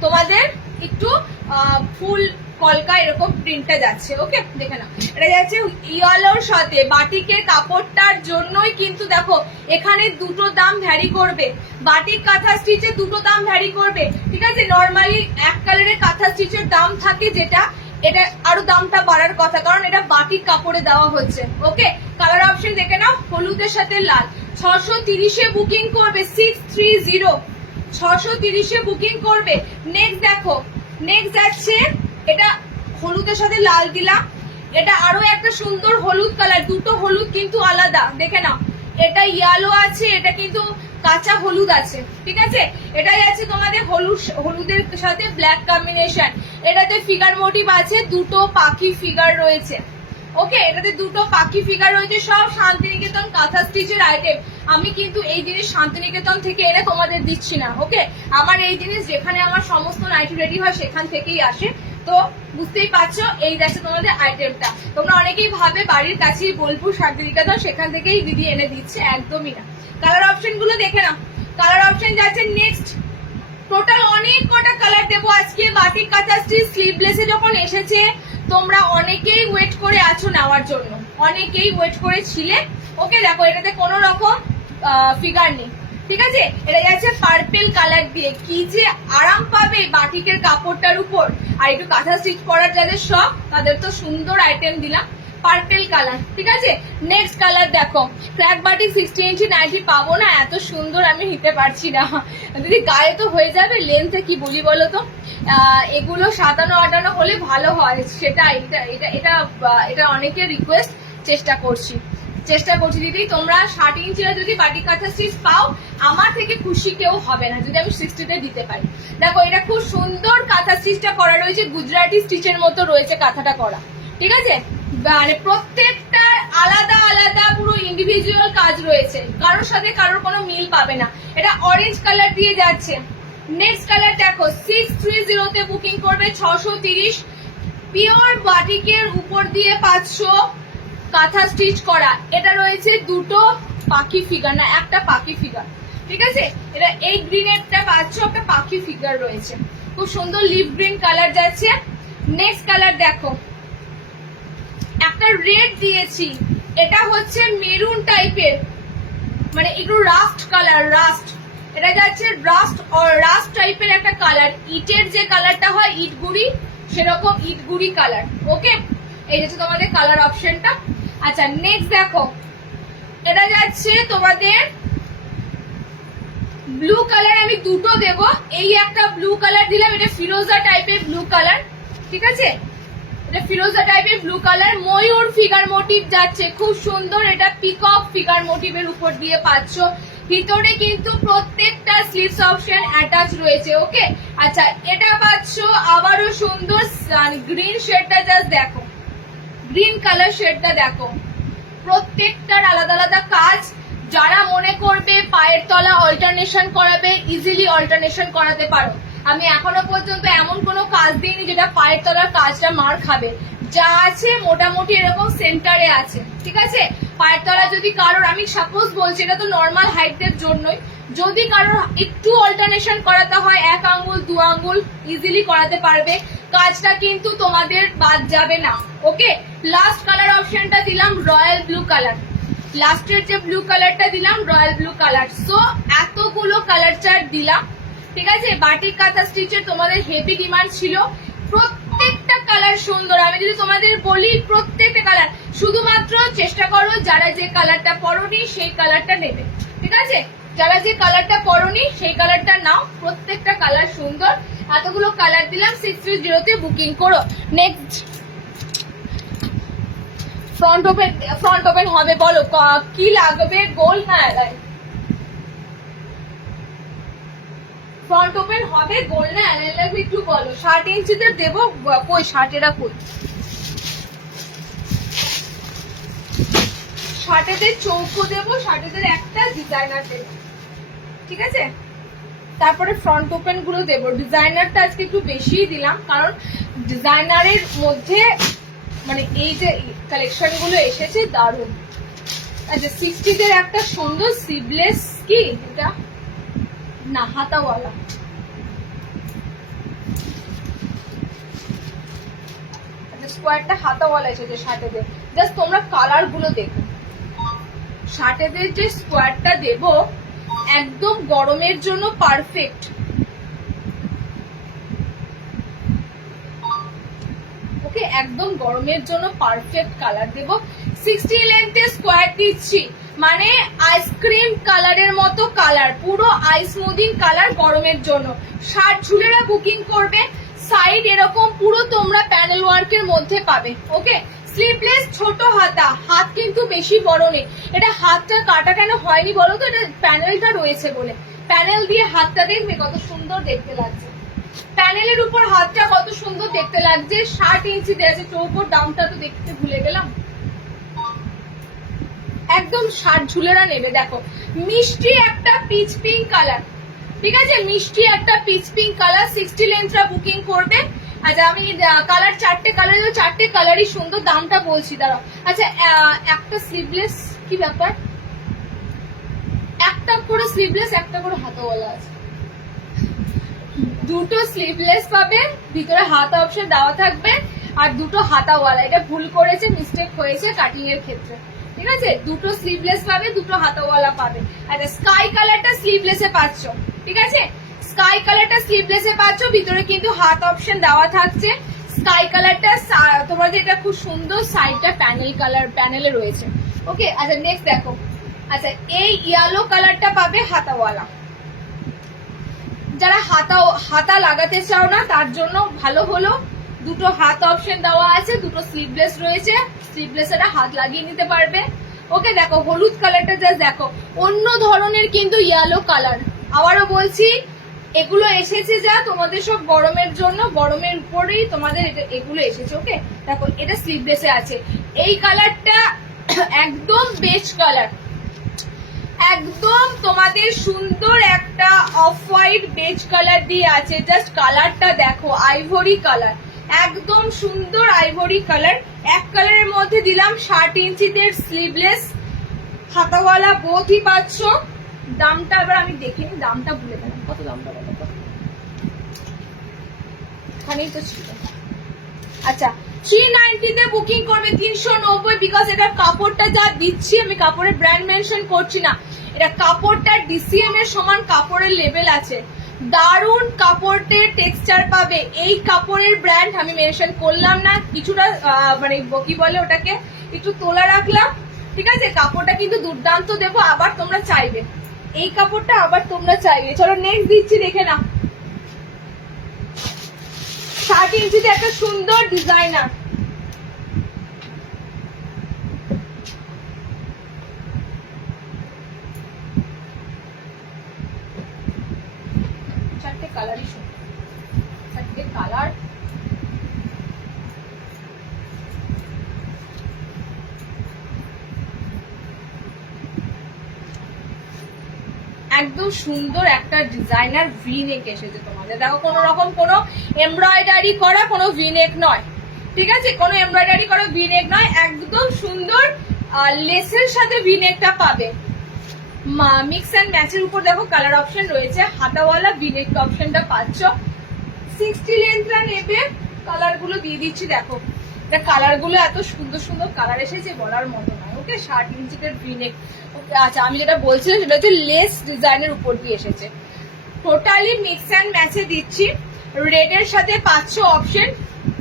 তোমাদের একটু ফুল কলকা এরকম প্রিন্টটা যাচ্ছে। ওকে, দেখে নাও, এটা যাচ্ছে ইয়েলোর সাথে। বাটিকের কাপড়টার জন্যই কিন্তু দেখো এখানে দুটো দাম ভ্যারি করবে, বাটিক কাঁথা স্টিচে দুটো দাম ভ্যারি করবে, ঠিক আছে? নর্মালি এক কালারের কাঁথা স্টিচের দাম থাকে যেটা, এটা আরো দামটা বাড়ার কথা, কারণ এটা বাটিক কাপড়ে দেওয়া হচ্ছে। ওকে, কালার অপশন দেখে নাও, হলুদের সাথে লাল। 630-এ বুকিং করবে, 630, 630-এ বুকিং করবে। নেক্সট দেখো, নেক্সট যাচ্ছে, এটা হলুদের সাথে লাল দিলাম, এটা আরো একটা সুন্দর হলুদ কালার, দুটো হলুদ কিন্তু আলাদা, দেখে নাও, এটা ইয়েলো আছে, এটা কিন্তু কাঁচা হলুদ আছে, ঠিক আছে? এটা যাচ্ছে তোমাদের হলুদের সাথে ব্ল্যাক কম্বিনেশন। এটাতে ফিগার মোটিভ আছে, দুটো পাখি ফিগার রয়েছে। ওকে, এটাতে দুটো পাখি ফিগার রয়েছে, সব শান্তিনিকেতন কাঁথা স্টিচের আইটেম। আমি কিন্তু এই জিনিস শান্তিনিকেতন থেকে এনে তোমাদের দিচ্ছি না। ওকে, আমার এই জিনিস যেখানে আমার সমস্ত নাইটি রেডি হয় সেখান থেকেই আসে, তো বুঝতেই পারছো এই যাচ্ছে তোমাদের আইটেমটা। তোমরা অনেকেই ভাবে বাড়ির কাছেই বোলপুর শান্তিনিকেতন, সেখান থেকেই দিদি এনে দিচ্ছে, একদমই না। কালার অপশন গুলো দেখে নাও, কালার অপশন যাচ্ছে নেক্সট। টোটাল অনেক কটা কালার দেবো আজকে। বাটিক কাঁথা স্টিচ স্লিভলেসে যখন এসেছে, তোমরা অনেকেই ওয়েট করে আছো নেওয়ার জন্য, অনেকেই ওয়েট করেছিলে। ওকে, দেখো এটাতে কোনো রকম ফিগার নেই, ঠিক আছে, এটা যাচ্ছে পার্পেল কালার দিয়ে, কি যে আরাম পাবে বাটিকের কাপড়টার উপর। আর একটু কাঁথা স্টিচ পরার যাদের শখ তাদের তো সুন্দর আইটেম দিলাম, পার্পেল কালার। ঠিক আছে, নেক্সট কালার দেখো, ফ্ল্যাগ বাটিক 60 ইঞ্চি নাইটি পাবো না, এত সুন্দর আমি নিতে পারছি না দিদি, গায়ে তো হয়ে যাবে, লেন্থে কি বলি বলো তো। এগুলো 57-58 হলে ভালো হয়, সেটা এটা এটা এটা এটা অনেকের রিকোয়েস্ট, চেষ্টা করছি দিদি। তোমরা 60 ইঞ্চিরা যদি বাটিক কাঁথা স্টিচ পাও, আমার থেকে খুশি কেউ হবে না যদি আমি 60তে দিতে পারি। দেখো এটা খুব সুন্দর কাঁথা স্টিচটা করা রয়েছে, গুজরাটি স্টিচের মতো রয়েছে কাঁথাটা করা। ঠিক আছে, মানে প্রত্যেকটা আলাদা আলাদা পুরো ইন্ডিভিজুয়াল কাজ রয়েছে, কারোর সাথে কারোর কোনো মিল পাবে না। এটা অরেঞ্জ কালার দিয়ে যাচ্ছে। নেক্সট কালার দেখো, 630 তে বুকিং করবে 630, পিওর বাটিকের উপর দিয়ে 500 কাঁথা স্টিচ করা। এটা রয়েছে দুটো পাখি ফিগার, না একটা পাখি ফিগার। ঠিক আছে, এটা এই গ্রিনেরটা পাচ্ছ, একটা পাখি ফিগার রয়েছে, খুব সুন্দর লিভ গ্রিন কালার যাচ্ছে। নেক্সট কালার দেখো, একটা রেড দিয়েছি, এটা হচ্ছে মেরুন টাইপের, মানে একটু রাস্ট কালার, রাস্ট, এটা যাচ্ছে রাস্ট টাইপের একটা কালার, ইটের যে কালারটা হয় ইট গুড়ি, সেরকম ইট গুড়ি কালার। ওকে, এই হচ্ছে তোমাদের কালার অপশনটা। আচ্ছা নেক্সট দেখো, এটা যাচ্ছে তোমাদের ব্লু কালার, আমি দুটো দেব, এই একটা ব্লু কালার দিলাম, এটা ফিরোজা টাইপের ব্লু কালার। ঠিক আছে, এটা ফিরোজা টাইপের ব্লু কালার, ময়ূর ফিগার মোটিভ যাচ্ছে, খুব সুন্দর, এটা পিকক ফিগার মোটিভের উপর দিয়ে পাচ্ছ। ভিতরে কিন্তু প্রত্যেকটা স্লিভস অপশন অ্যাটাচ রয়েছে। ওকে, আচ্ছা এটা পাচ্ছ আবারও সুন্দর গ্রিন শেডটা, জাস্ট দেখো গ্রিন কালার শেডটা দেখো, প্রত্যেকটার আলাদা আলাদা কাজ। যারা মনে করবে পায়ের তলা অল্টারনেশন করাবে, ইজিলি অল্টারনেশন করাতে পারো। আমি এখনো পর্যন্ত এমন কোনো কাজ দিইনি যেটা পায়ের তলার কাজটা মার খাবে, যা আছে মোটামুটি এরকম সেন্টারে আছে। ঠিক আছে, পায়ের তলা যদি কারোর, আমি সাপোজ বলছি, এটা তো নর্মাল হাইটের জন্যই, যদি কারোর একটু অল্টারনেশন করাতে হয় 1 আঙ্গুল 2 আঙ্গুল ইজিলি করাতে পারবে, কাজটা কিন্তু তোমাদের বাদ যাবে না। ওকে, লাস্ট কালার অপশনটা দিলাম রয়্যাল ব্লু কালার, লাস্টের যে ব্লু কালারটা দিলাম রয়্যাল ব্লু কালার। সো এতগুলো কালার চার্ট দিলাম। ঠিক আছে, বাটিক কাঁথা স্টিচের তোমাদের হেভি ডিমান্ড ছিল, প্রত্যেকটা কালার সুন্দর। আমি যদি তোমাদের বলি প্রত্যেকটা কালার, শুধুমাত্র চেষ্টা করো যারা যে কালারটা পরনি সেই কালারটা নেবে। ঠিক আছে, যারা যে কালারটা পরনি সেই কালারটা নাও, প্রত্যেকটা কালার সুন্দর। এতগুলো কালার দিলাম, 630 তে বুকিং করো। নেক্সট ফ্রন্ট ওপেন হবে, বলো কি লাগবে, গোল না এলাই? ফ্রন্ট ওপেন হবে, গোল না এলাই লাগবে, একটু বলো। 60 ইঞ্চিতে দেবো, কই 60 কই, 60 চৌকো দেবো, 60 একটা ডিজাইনার দেবো। ঠিক আছে, তারপরে ফ্রন্ট ওপেন গুলো দেবো। ডিজাইনারটা আজকে একটু বেশি দিলাম, কারণ ডিজাইনারের মধ্যে মানে এই যে কালেকশন গুলো এসেছে দারুণ। আচ্ছা 60 একটা সুন্দর সিভলেস, কি এটা না হাতাওয়ালা, স্কোয়ারটা হাতাওয়ালা এসেছে 60 জাস্ট তোমরা কালার গুলো দেখো। 60 যে স্কোয়ারটা দেব একদম গরমের জন্য পারফেক্ট। ওকে, একদম গরমের জন্য পারফেক্ট কালার দেব। 60 লেন্থে স্কোয়ার দিচ্ছি, মানে আইসক্রিম কালারের মতো কালার, পুরো আইস স্মুদিং কালার গরমের জন্য। 60 ঝুলেরা বুকিং করবে, সাইড এরকম পুরো তোমরা প্যানেল ওয়ার্কের মধ্যে পাবে। ওকে, স্লিভলেস ছোট হাতা, হাত কিন্তু বেশি বড় নেই। এটা হাতটা কাটা কেন হয়নি বলো তো, এটা প্যানেলটা রয়েছে বলে। প্যানেল দিয়ে হাতটা দেখবে কত সুন্দর দেখতে লাগছে, প্যানেলের উপর হাতটা কত সুন্দর দেখতে লাগছে। 60 ইঞ্চি দেওয়া আছে, চৌকোর দামটা তো দেখতে ভুলে গেলাম। একদম 60 ঝুলেরা নেবে। দেখো মিষ্টি একটা পিচ পিঙ্ক কালার, ঠিক আছে, মিষ্টি একটা পিচ পিঙ্ক কালার। 60 লেন্থরা বুকিং করবে। আচ্ছা আমি কালার 4টে কালার, 4টে কালারই সুন্দর, দামটা বলছি দাঁড়াও। আচ্ছা একটা স্লিভলেস, কি ব্যাপার, একটা করে স্লিভলেস একটা করে হাতাওয়ালা আছে, দুটো স্লিভলেস পাবে, ভিতরে হাতা অপশন দেওয়া থাকবে, আর দুটো হাতাওয়ালা। এটা ভুল করেছে, মিস্টেক হয়েছে কাটিং এর ক্ষেত্রে। ঠিক আছে, দুটো স্লিভলেস পাবে, দুটো হাতাওয়ালা পাবে। আচ্ছা স্কাই কালারটা স্লিভলেসে পাচ্ছ, ঠিক আছে, স্কাই কালারটা স্লিভলেসে পাচ্ছ, ভিতরে কিন্তু হাত অপশন দেওয়া থাকছে। স্কাই কালারটা তোমাদের এটা খুব সুন্দর, সাইডটা প্যানেল কালার প্যানেলে রয়েছে। ওকে আচ্ছা নেক্সট দেখো, আচ্ছা এই ইয়েলো কালারটা পাবে হাতাওয়ালা। যারা হাতা লাগাতে চাও না তার জন্য ভালো হলো, দুটো হাত অপশন দেওয়া আছে, দুটো স্লিভলেস রয়েছে, স্লিভলেসের হাত লাগিয়ে নিতে পারবে। ওকে দেখো হলুদ কালারটা জাস্ট দেখো, অন্য ধরনের কিন্তু ইয়েলো কালার। আবারও বলছি এগুলো এসেছে যা তোমাদের সব গরমের জন্য, গরমের উপরেই তোমাদের এগুলো এসেছে। ওকে দেখো এটা স্লিভলেসে আছে, এই কালারটা একদম বেস্ট কালার, একদম তোমাদের সুন্দর একটা অফ হোয়াইট বেজ কালার দিয়ে আছে। জাস্ট কালারটা দেখো, আইভরি কালার, একদম সুন্দর আইভরি কালার। এক কালারের মধ্যে দিলাম 60 ইঞ্চিদের স্লিভলেস, হাতাওয়ালা বোথই পাচ্ছ। দামটা এবার আমি দেখিনি, দামটা ভুলে গেলাম, কত দামটা বলো তো, এখানেই তো ছিল। আচ্ছা 390 তে বুকিং করবে, 390, বিকজ এটা কাপড়টা যা দিচ্ছি আমি কাপড়ের ব্র্যান্ড মেনশন করছি না, এটা কাপড়টা ডিসিএম এর সমান কাপড়ের লেভেল আছে, দারুণ কাপড়ের টেক্সচার পাবে। এই কাপড়ের ব্র্যান্ড আমি মেনশন করলাম না, কিছুটা মানে কি বলে ওটাকে একটু তোলা রাখলাম, ঠিক আছে। কাপড়টা কিন্তু দুর্দান্ত দেবো, আবার তোমরা চাইবে এই কাপড়টা, আবার তোমরা চাইবে। চলো নেক্সট দিচ্ছি, দেখে না 60 ইঞ্চিতে একটা সুন্দর ডিজাইনার, চারটে কালারই সুন্দর, চারটে কালার। একদম সুন্দর একটা ডিজাইনার ভি নেক এসেছে তোমাদের। দেখো কোনো রকম কোনো এমব্রয়ডারি করা কোনো ভি নেক নয়, ঠিক আছে, কোনো এমব্রয়ডারি করা ভি নেক নয়, একদম সুন্দর লেসের সাথে ভি নেকটা পাবে। মিক্স অ্যান্ড ম্যাচের উপর দেখো কালার অপশন রয়েছে, হাতাওয়ালা ভি নেক অপশনটা পাচ্ছ। 60 লেন্থটা নেবে, কালার গুলো দিয়ে দিচ্ছি দেখো, এটা কালার গুলো এত সুন্দর সুন্দর কালার এসেছে বলার মতো নয়। ওকে 60 ইঞ্চিতে ভি নেক। আচ্ছা আমি যেটা বলছিলাম সেটা হচ্ছে লেস ডিজাইনের উপর দিয়ে এসেছে, টোটালি মিক্স অ্যান্ড ম্যাচে দিচ্ছি, রেড এর সাথে পাচ্ছ অপশন।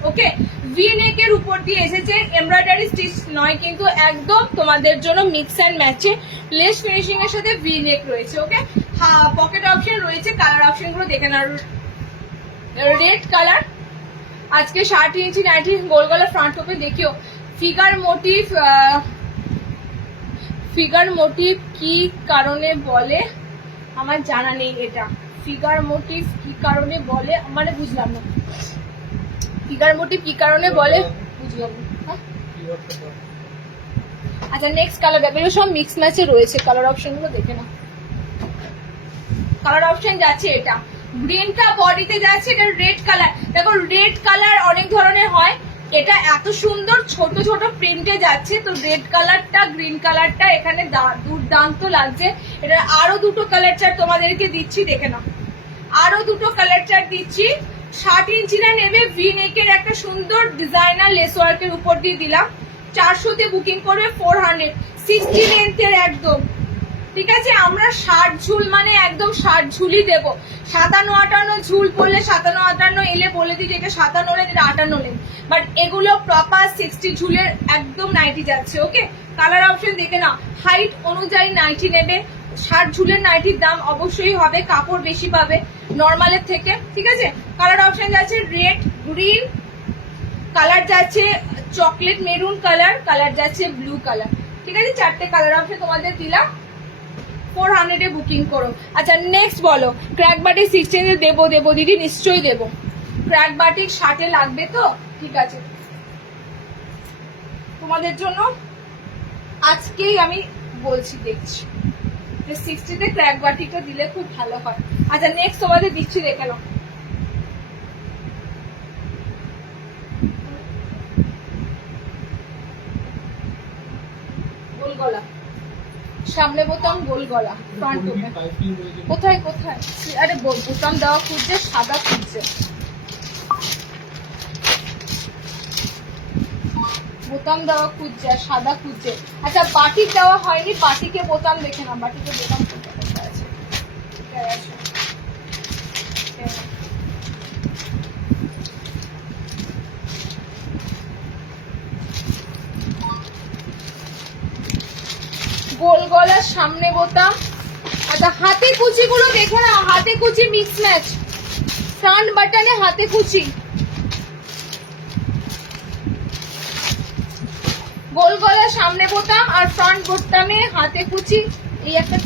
ওকে ভি নেকের উপর দিয়ে এসেছে, এমব্রয়ডারি স্টিচ নয় কিন্তু, একদম তোমাদের জন্য মিক্স অ্যান্ড ম্যাচে লেস ফিনিশিং এর সাথে ভি নেক রয়েছে। ওকে পকেট অপশন রয়েছে, কালার অপশন গুলো দেখে না, রেড কালার। আজকে 60 ইঞ্চি নাইটি গোল গলা ফ্রন্ট টপে দেখিও, ফিগার মোটিভ কি কারণে বলে আমার জানা নেই, এটা ফিগার মোটিভ কি কারণে বলে মানে বুঝলাম না, ফিগার মোটিভ কি কারণে বলে বুঝলাম না। আচ্ছা নেক্সট কালার ব্যাপারে সব মিক্স ম্যাচে রয়েছে, কালার অপশন গুলো দেখে না। কালার অপশন যাচ্ছে এটা, গ্রিনটা বডিতে যাচ্ছে, এটা রেড কালার। দেখো রেড কালার অনেক ধরনের হয়, এটা এত সুন্দর ছোট ছোট প্রিন্টে যাচ্ছে, তো রেড কালারটা গ্রিন কালারটা এখানে দুর্দান্ত লাগছে। এটা আরো দুটো কালার চার্ট তোমাদেরকে দিচ্ছি, দেখে নাও, আরো দুটো কালার চার্ট দিচ্ছি। 60 ইঞ্চিটা নেবে, ভি নেকের একটা সুন্দর ডিজাইনার লেস ওয়ার্কের উপর দিয়ে দিলাম, 400 বুকিং করবে, 400, 60 লেন্থের একদম, ঠিক আছে। আমরা 60 ঝুল মানে একদম 60 ঝুলই দেবো, 57-58 ঝুল পড়লে 57-58 এলে বলে দিই এটা 57 লেন, এটা 58 লেন, বাট এগুলো প্রপার 60 ঝুলের একদম নাইটি যাচ্ছে। ওকে কালার অপশন দেখে না, হাইট অনুযায়ী নাইটি নেবে, 60 ঝুলের নাইটির দাম অবশ্যই হবে, কাপড় বেশি পাবে নর্মালের থেকে, ঠিক আছে। কালার অপশন যাচ্ছে রেড, গ্রিন, কালার যাচ্ছে চকলেট মেরুন কালার, কালার যাচ্ছে ব্লু কালার, ঠিক আছে। চারটে কালার অপশন তোমাদের দিলাম, 400 বুকিং করো। আচ্ছা নেক্সট বলো, ক্র্যাক বাটিক 16 দেবো দিদি, নিশ্চয়ই দেবো। ক্র্যাক বাটিক 60 লাগবে তো, ঠিক আছে, তোমাদের জন্য আজকেই আমি বলছি, দেখছি যে 60 ক্র্যাক বাটিকটা দিলে খুব ভালো হয়। আচ্ছা নেক্সট তোমাদের দিচ্ছি, দেখে নাও, গোল গলা, সামনে বোতাম গোল গলা, ফ্রন্ট কোথায় কোথায়, আরে বোতাম দেওয়া খুঁজছে, সাদা খুঁজছে, বোতাম দেওয়া খুঁজছে আর সাদা খুঁজছে। আচ্ছা বাটিক দেওয়া হয়নি, বাটিকে বোতাম দেখে না, বাটিকে বোতাম কোথায় আছে? গোল গলার সামনে বোতাম। আচ্ছা হাতে কুচি গুলো দেখে না, হাতে কুচি মিক্স ম্যাচ, ফ্রন্ট বাটনে হাতে কুচি, গোল গলার সামনে বোতাম আর ফ্রন্ট বোতামে হাতে কুচি। এই একটা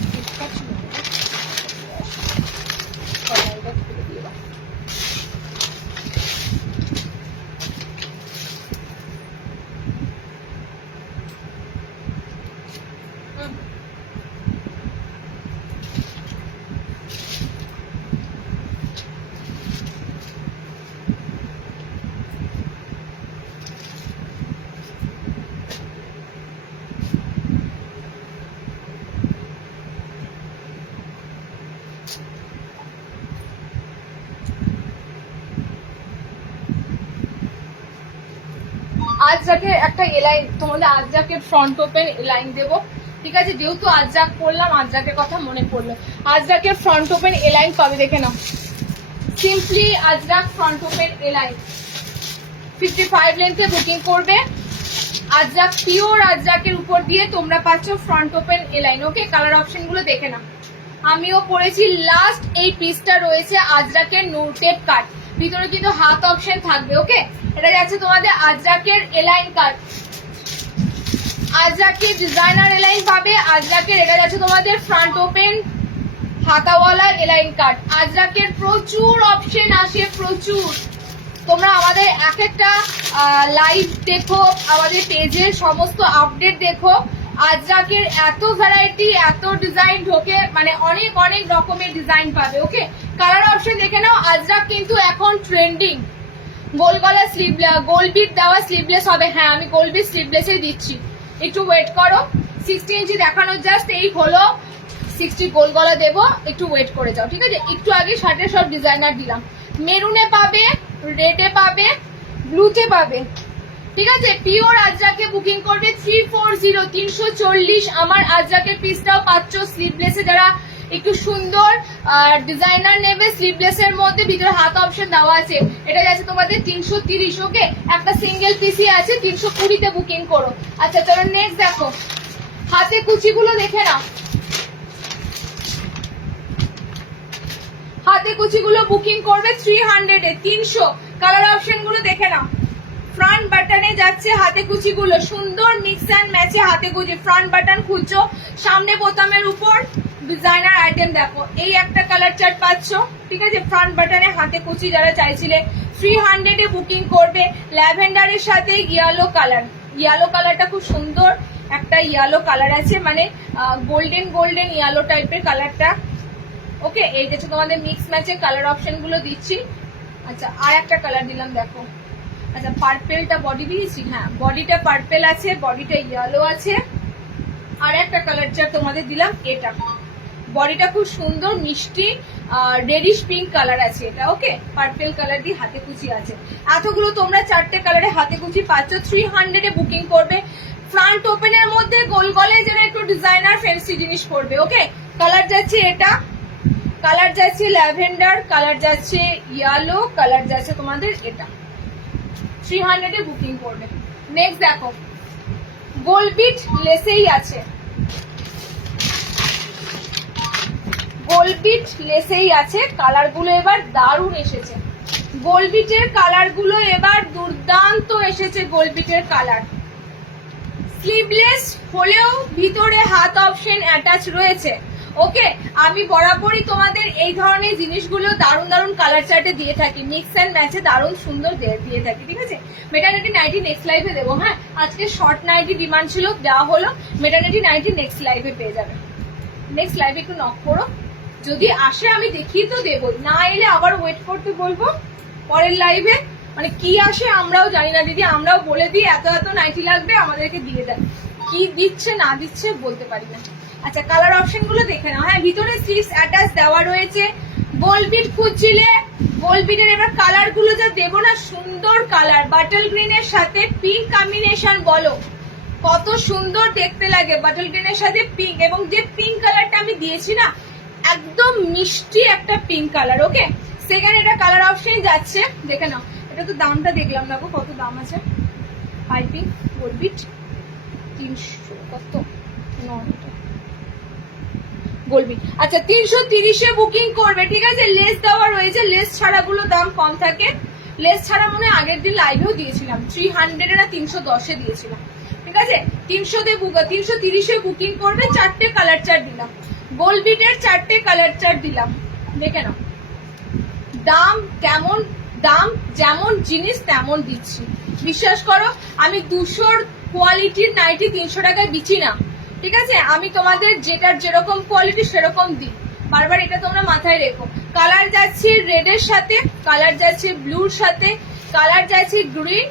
আজরাকের একটা এলাইন, তোমাদের আজরাকের ফ্রন্ট ওপেন এলাইন দেবো, ঠিক আছে? যেহেতু আজরাক পড়লাম, আজরাকের কথা মনে পড়লো, আজরাকের ফ্রন্ট ওপেন এলাইন পাবে, দেখে নাও। Simply Ajrak front open A line 55 লেন্থে বুকিং করবে। আজরাক পিওর আজরাকের উপর দিয়ে তোমরা পাচ্ছ front open A line. Okay, colour option গুলো দেখে নাও। আমিও পড়েছি। লাস্ট এই পিসটা রয়েছে আজরাকের নোটেড কাট, ভিতরে কিন্তু হাত অপশন থাকবে। ওকে, এটা যাচ্ছে তোমাদের আজরাকের এলাইন কাট, আজরাকের ডিজাইনার এলাইন পাবে। আজরাকের এটা যাচ্ছে তোমাদের ফ্রন্ট ওপেন হাতাওয়ালা এলাইন কাট। আজরাকের প্রচুর অপশন আসে, প্রচুর। তোমরা আমাদের এক একটা লাইভ দেখো, আমাদের পেজের সমস্ত আপডেট দেখো। আজরাকের এত ভ্যারাইটি, এত ডিজাইন ঢোকে, মানে অনেক অনেক রকমের ডিজাইন পাবে। ওকে, কালার অপশন দেখে নাও। আজরাক কিন্তু এখন ট্রেন্ডিং। গোল গলা স্লিভ, গোল বিট দেওয়া স্লিভলেস হবে। হ্যাঁ, আমি গোল বিট স্লিভলেসই দিচ্ছি, একটু ওয়েট করো। 60 ইঞ্চি দেখানো জাস্ট, এই হলো 60 গোল গলা দেবো, একটু ওয়েট করে যাও, ঠিক আছে? একটু আগে শার্টের সব ডিজাইনার দিলাম। মেরুনে পাবে, রেডে পাবে, ব্লুতে পাবে, ঠিক আছে? পিওর আজরাকে বুকিং করবে 340 340। আমার আজরাকের পিসটাও পাচ্ছ স্লিভলেসে, যারা একটু সুন্দর ডিজাইনার নেবে স্লিভলেসের মধ্যে, ভিতরে হাত অপশন দেওয়া আছে। এটা যাচ্ছে তোমাদের 330। ওকে, একটা সিঙ্গেল পিসই আছে, 320-তে বুকিং করো। আচ্ছা চলো নেক্সট দেখো, হাতে কুচিগুলো দেখে নাও। হাতে কুচিগুলো বুকিং করবে 300-এ, 300। কালার অপশন গুলো দেখে নাও। ফ্রন্ট বাটনে যাচ্ছে হাতে কুচিগুলো, সুন্দর মিক্স অ্যান্ড ম্যাচে হাতে কুচি। ফ্রন্ট বাটন খুঁজছো, সামনে বোতামের উপর ডিজাইনার আইটেম দেখো। এই একটা কালার চার্ট পাচ্ছ, ঠিক আছে? ফ্রন্ট বাটনে হাতে কুচি যারা চাইছিলে 300-এ বুকিং করবে। ল্যাভেন্ডারের সাথে ইয়েলো কালার, ইয়েলো কালারটা খুব সুন্দর একটা ইয়েলো কালার আছে, মানে গোল্ডেন গোল্ডেন ইয়েলো টাইপের কালারটা। ওকে, এই যে তোমাদের মিক্স ম্যাচের কালার অপশন গুলো দিচ্ছি। আচ্ছা আর একটা কালার দিলাম দেখো। আচ্ছা পার্পেলটা বডি দিয়েছি, হ্যাঁ বডিটা পার্পেল আছে, বডিটা ইয়েলো আছে। আর একটা কালার চার্ট তোমাদের দিলাম, এটা বডিটা খুব সুন্দর মিষ্টি রেডিশ পিঙ্ক কালার আছে এটা। ওকে, পার্পেল কালার দিয়ে হাতে কুচি আছে। এতগুলো তোমরা চারটে কালারে হাতে কুচি পাচ্ছ। 300-এ বুকিং করবে। ফ্রন্ট ওপেনের মধ্যে গোল গলায় যারা একটু ডিজাইনার ফ্যান্সি জিনিস করবে। ওকে, কালার যাচ্ছে এটা, কালার যাচ্ছে ল্যাভেন্ডার, কালার যাচ্ছে ইয়েলো, কালার যাচ্ছে তোমাদের এটা। 300-এ বুকিং করবে। নেক্সট দেখো, গোলবিট লেসেই আছে, গোলবিট লেসেই আছে। কালার গুলো এবার দারুণ এসেছে, গোলবিটের কালার গুলো এবার দুর্দান্ত এসেছে। গোলবিটের কালার স্লিভলেস হলেও ভিতরে হাত অপশন অ্যাটাচ রয়েছে। ওকে, আমি বরাবরই তোমাদের এই ধরনের জিনিসগুলো দারুণ দারুণ কালার চার্টে দিয়ে থাকি, মিক্স অ্যান্ড ম্যাচে দারুণ সুন্দর দিয়ে থাকি, ঠিক আছে? মেটার্নিটি নাইটি নেক্সট লাইভে দেবো। হ্যাঁ, আজকে শর্ট নাইটি ডিমান্ড ছিল, দেওয়া হলো। মেটার্নিটি নাইটি নেক্সট লাইভে পেয়ে যাবে। নেক্সট লাইভে একটু নক করো, যদি আসে আমি দেখিয়ে তো দেবো, না এলে আবার ওয়েট করতে বলবো পরের লাইভে। মানে কি আসে আমরাও জানি না দিদি, আমরাও বলে দিই এত এত নাইটি লাগবে, আমাদেরকে দিয়ে দেন, কি দিচ্ছে না দিচ্ছে বলতে পারি না। আচ্ছা কালার অপশন গুলো দেখে নাও। হ্যাঁ, ভিতরে স্লিভস অ্যাটাচ দেওয়া রয়েছে। গোলবিট খুঁজছিলে গোলবিটের এবার কালার গুলো যা দেবো না, সুন্দর কালার, বাটল গ্রিনের সাথে পিঙ্ক কম্বিনেশন, বলো কত সুন্দর দেখতে লাগে বাটল গ্রিনের সাথে পিঙ্ক। এবং যে পিঙ্ক কালারটা আমি দিয়েছি না, একদম মিষ্টি একটা পিঙ্ক কালার। ওকে, সেকেন্ড এটা কালার অপশন যাচ্ছে, দেখে নাও। এটা তো দামটা দেখলাম না গো, কত দাম আছে। পাইপিং গোলবিট 300 কত গোলবিট। আচ্ছা 330-এ বুকিং করবে, ঠিক আছে। লেস দেওয়া রয়েছে, লেস ছাড়া গুলো দাম কম থাকে। লেস ছাড়া মনে হয় আগের দিন লাইভেও দিয়েছিলাম, 300 না 310-এ দিয়েছিলাম, ঠিক আছে। 330-এ বুকিং করবে, 4টে কালার চার্ট দিলাম, গোলবিটের 4টে কালার চার্ট দিলাম, দেখে নাও। দাম কেমন, দাম যেমন জিনিস তেমন দিচ্ছি, বিশ্বাস করো। আমি 200-র কোয়ালিটির নাইটি 300 টাকায় বিচি না, ঠিক আছে। আমি তোমাদের যেটার যেরকম কোয়ালিটি সেরকম দিই, বারবার এটা তোমরা মাথায় রেখো। কালার যাচ্ছে রেডের সাথে, কালার যাচ্ছে ব্লুর সাথে, কালার যাচ্ছে গ্রিন,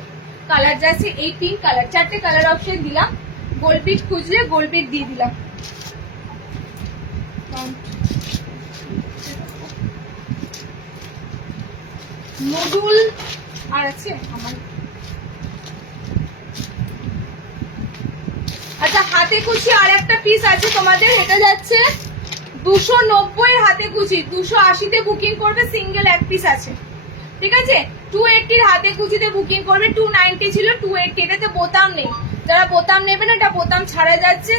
কালার যাচ্ছে এই পিঙ্ক কালার, 4টে কালার অপশন দিলাম। গোলবিট খুঁজলে গোলবিট দিয়ে দিলাম। নুডুল আর আছে আমার। আচ্ছা হাতে কুচি আর একটা পিস আছে তোমাদের, এটা যাচ্ছে 290-এর হাতে কুচি, 280-তে বুকিং করবে, সিঙ্গেল এক পিস আছে, ঠিক আছে। 280-র হাতে কুচিতে বুকিং করবে, 290 ছিল 280, এটাতে বোতাম নেই। যারা বোতাম নেবে না, এটা বোতাম ছাড়া যাচ্ছে,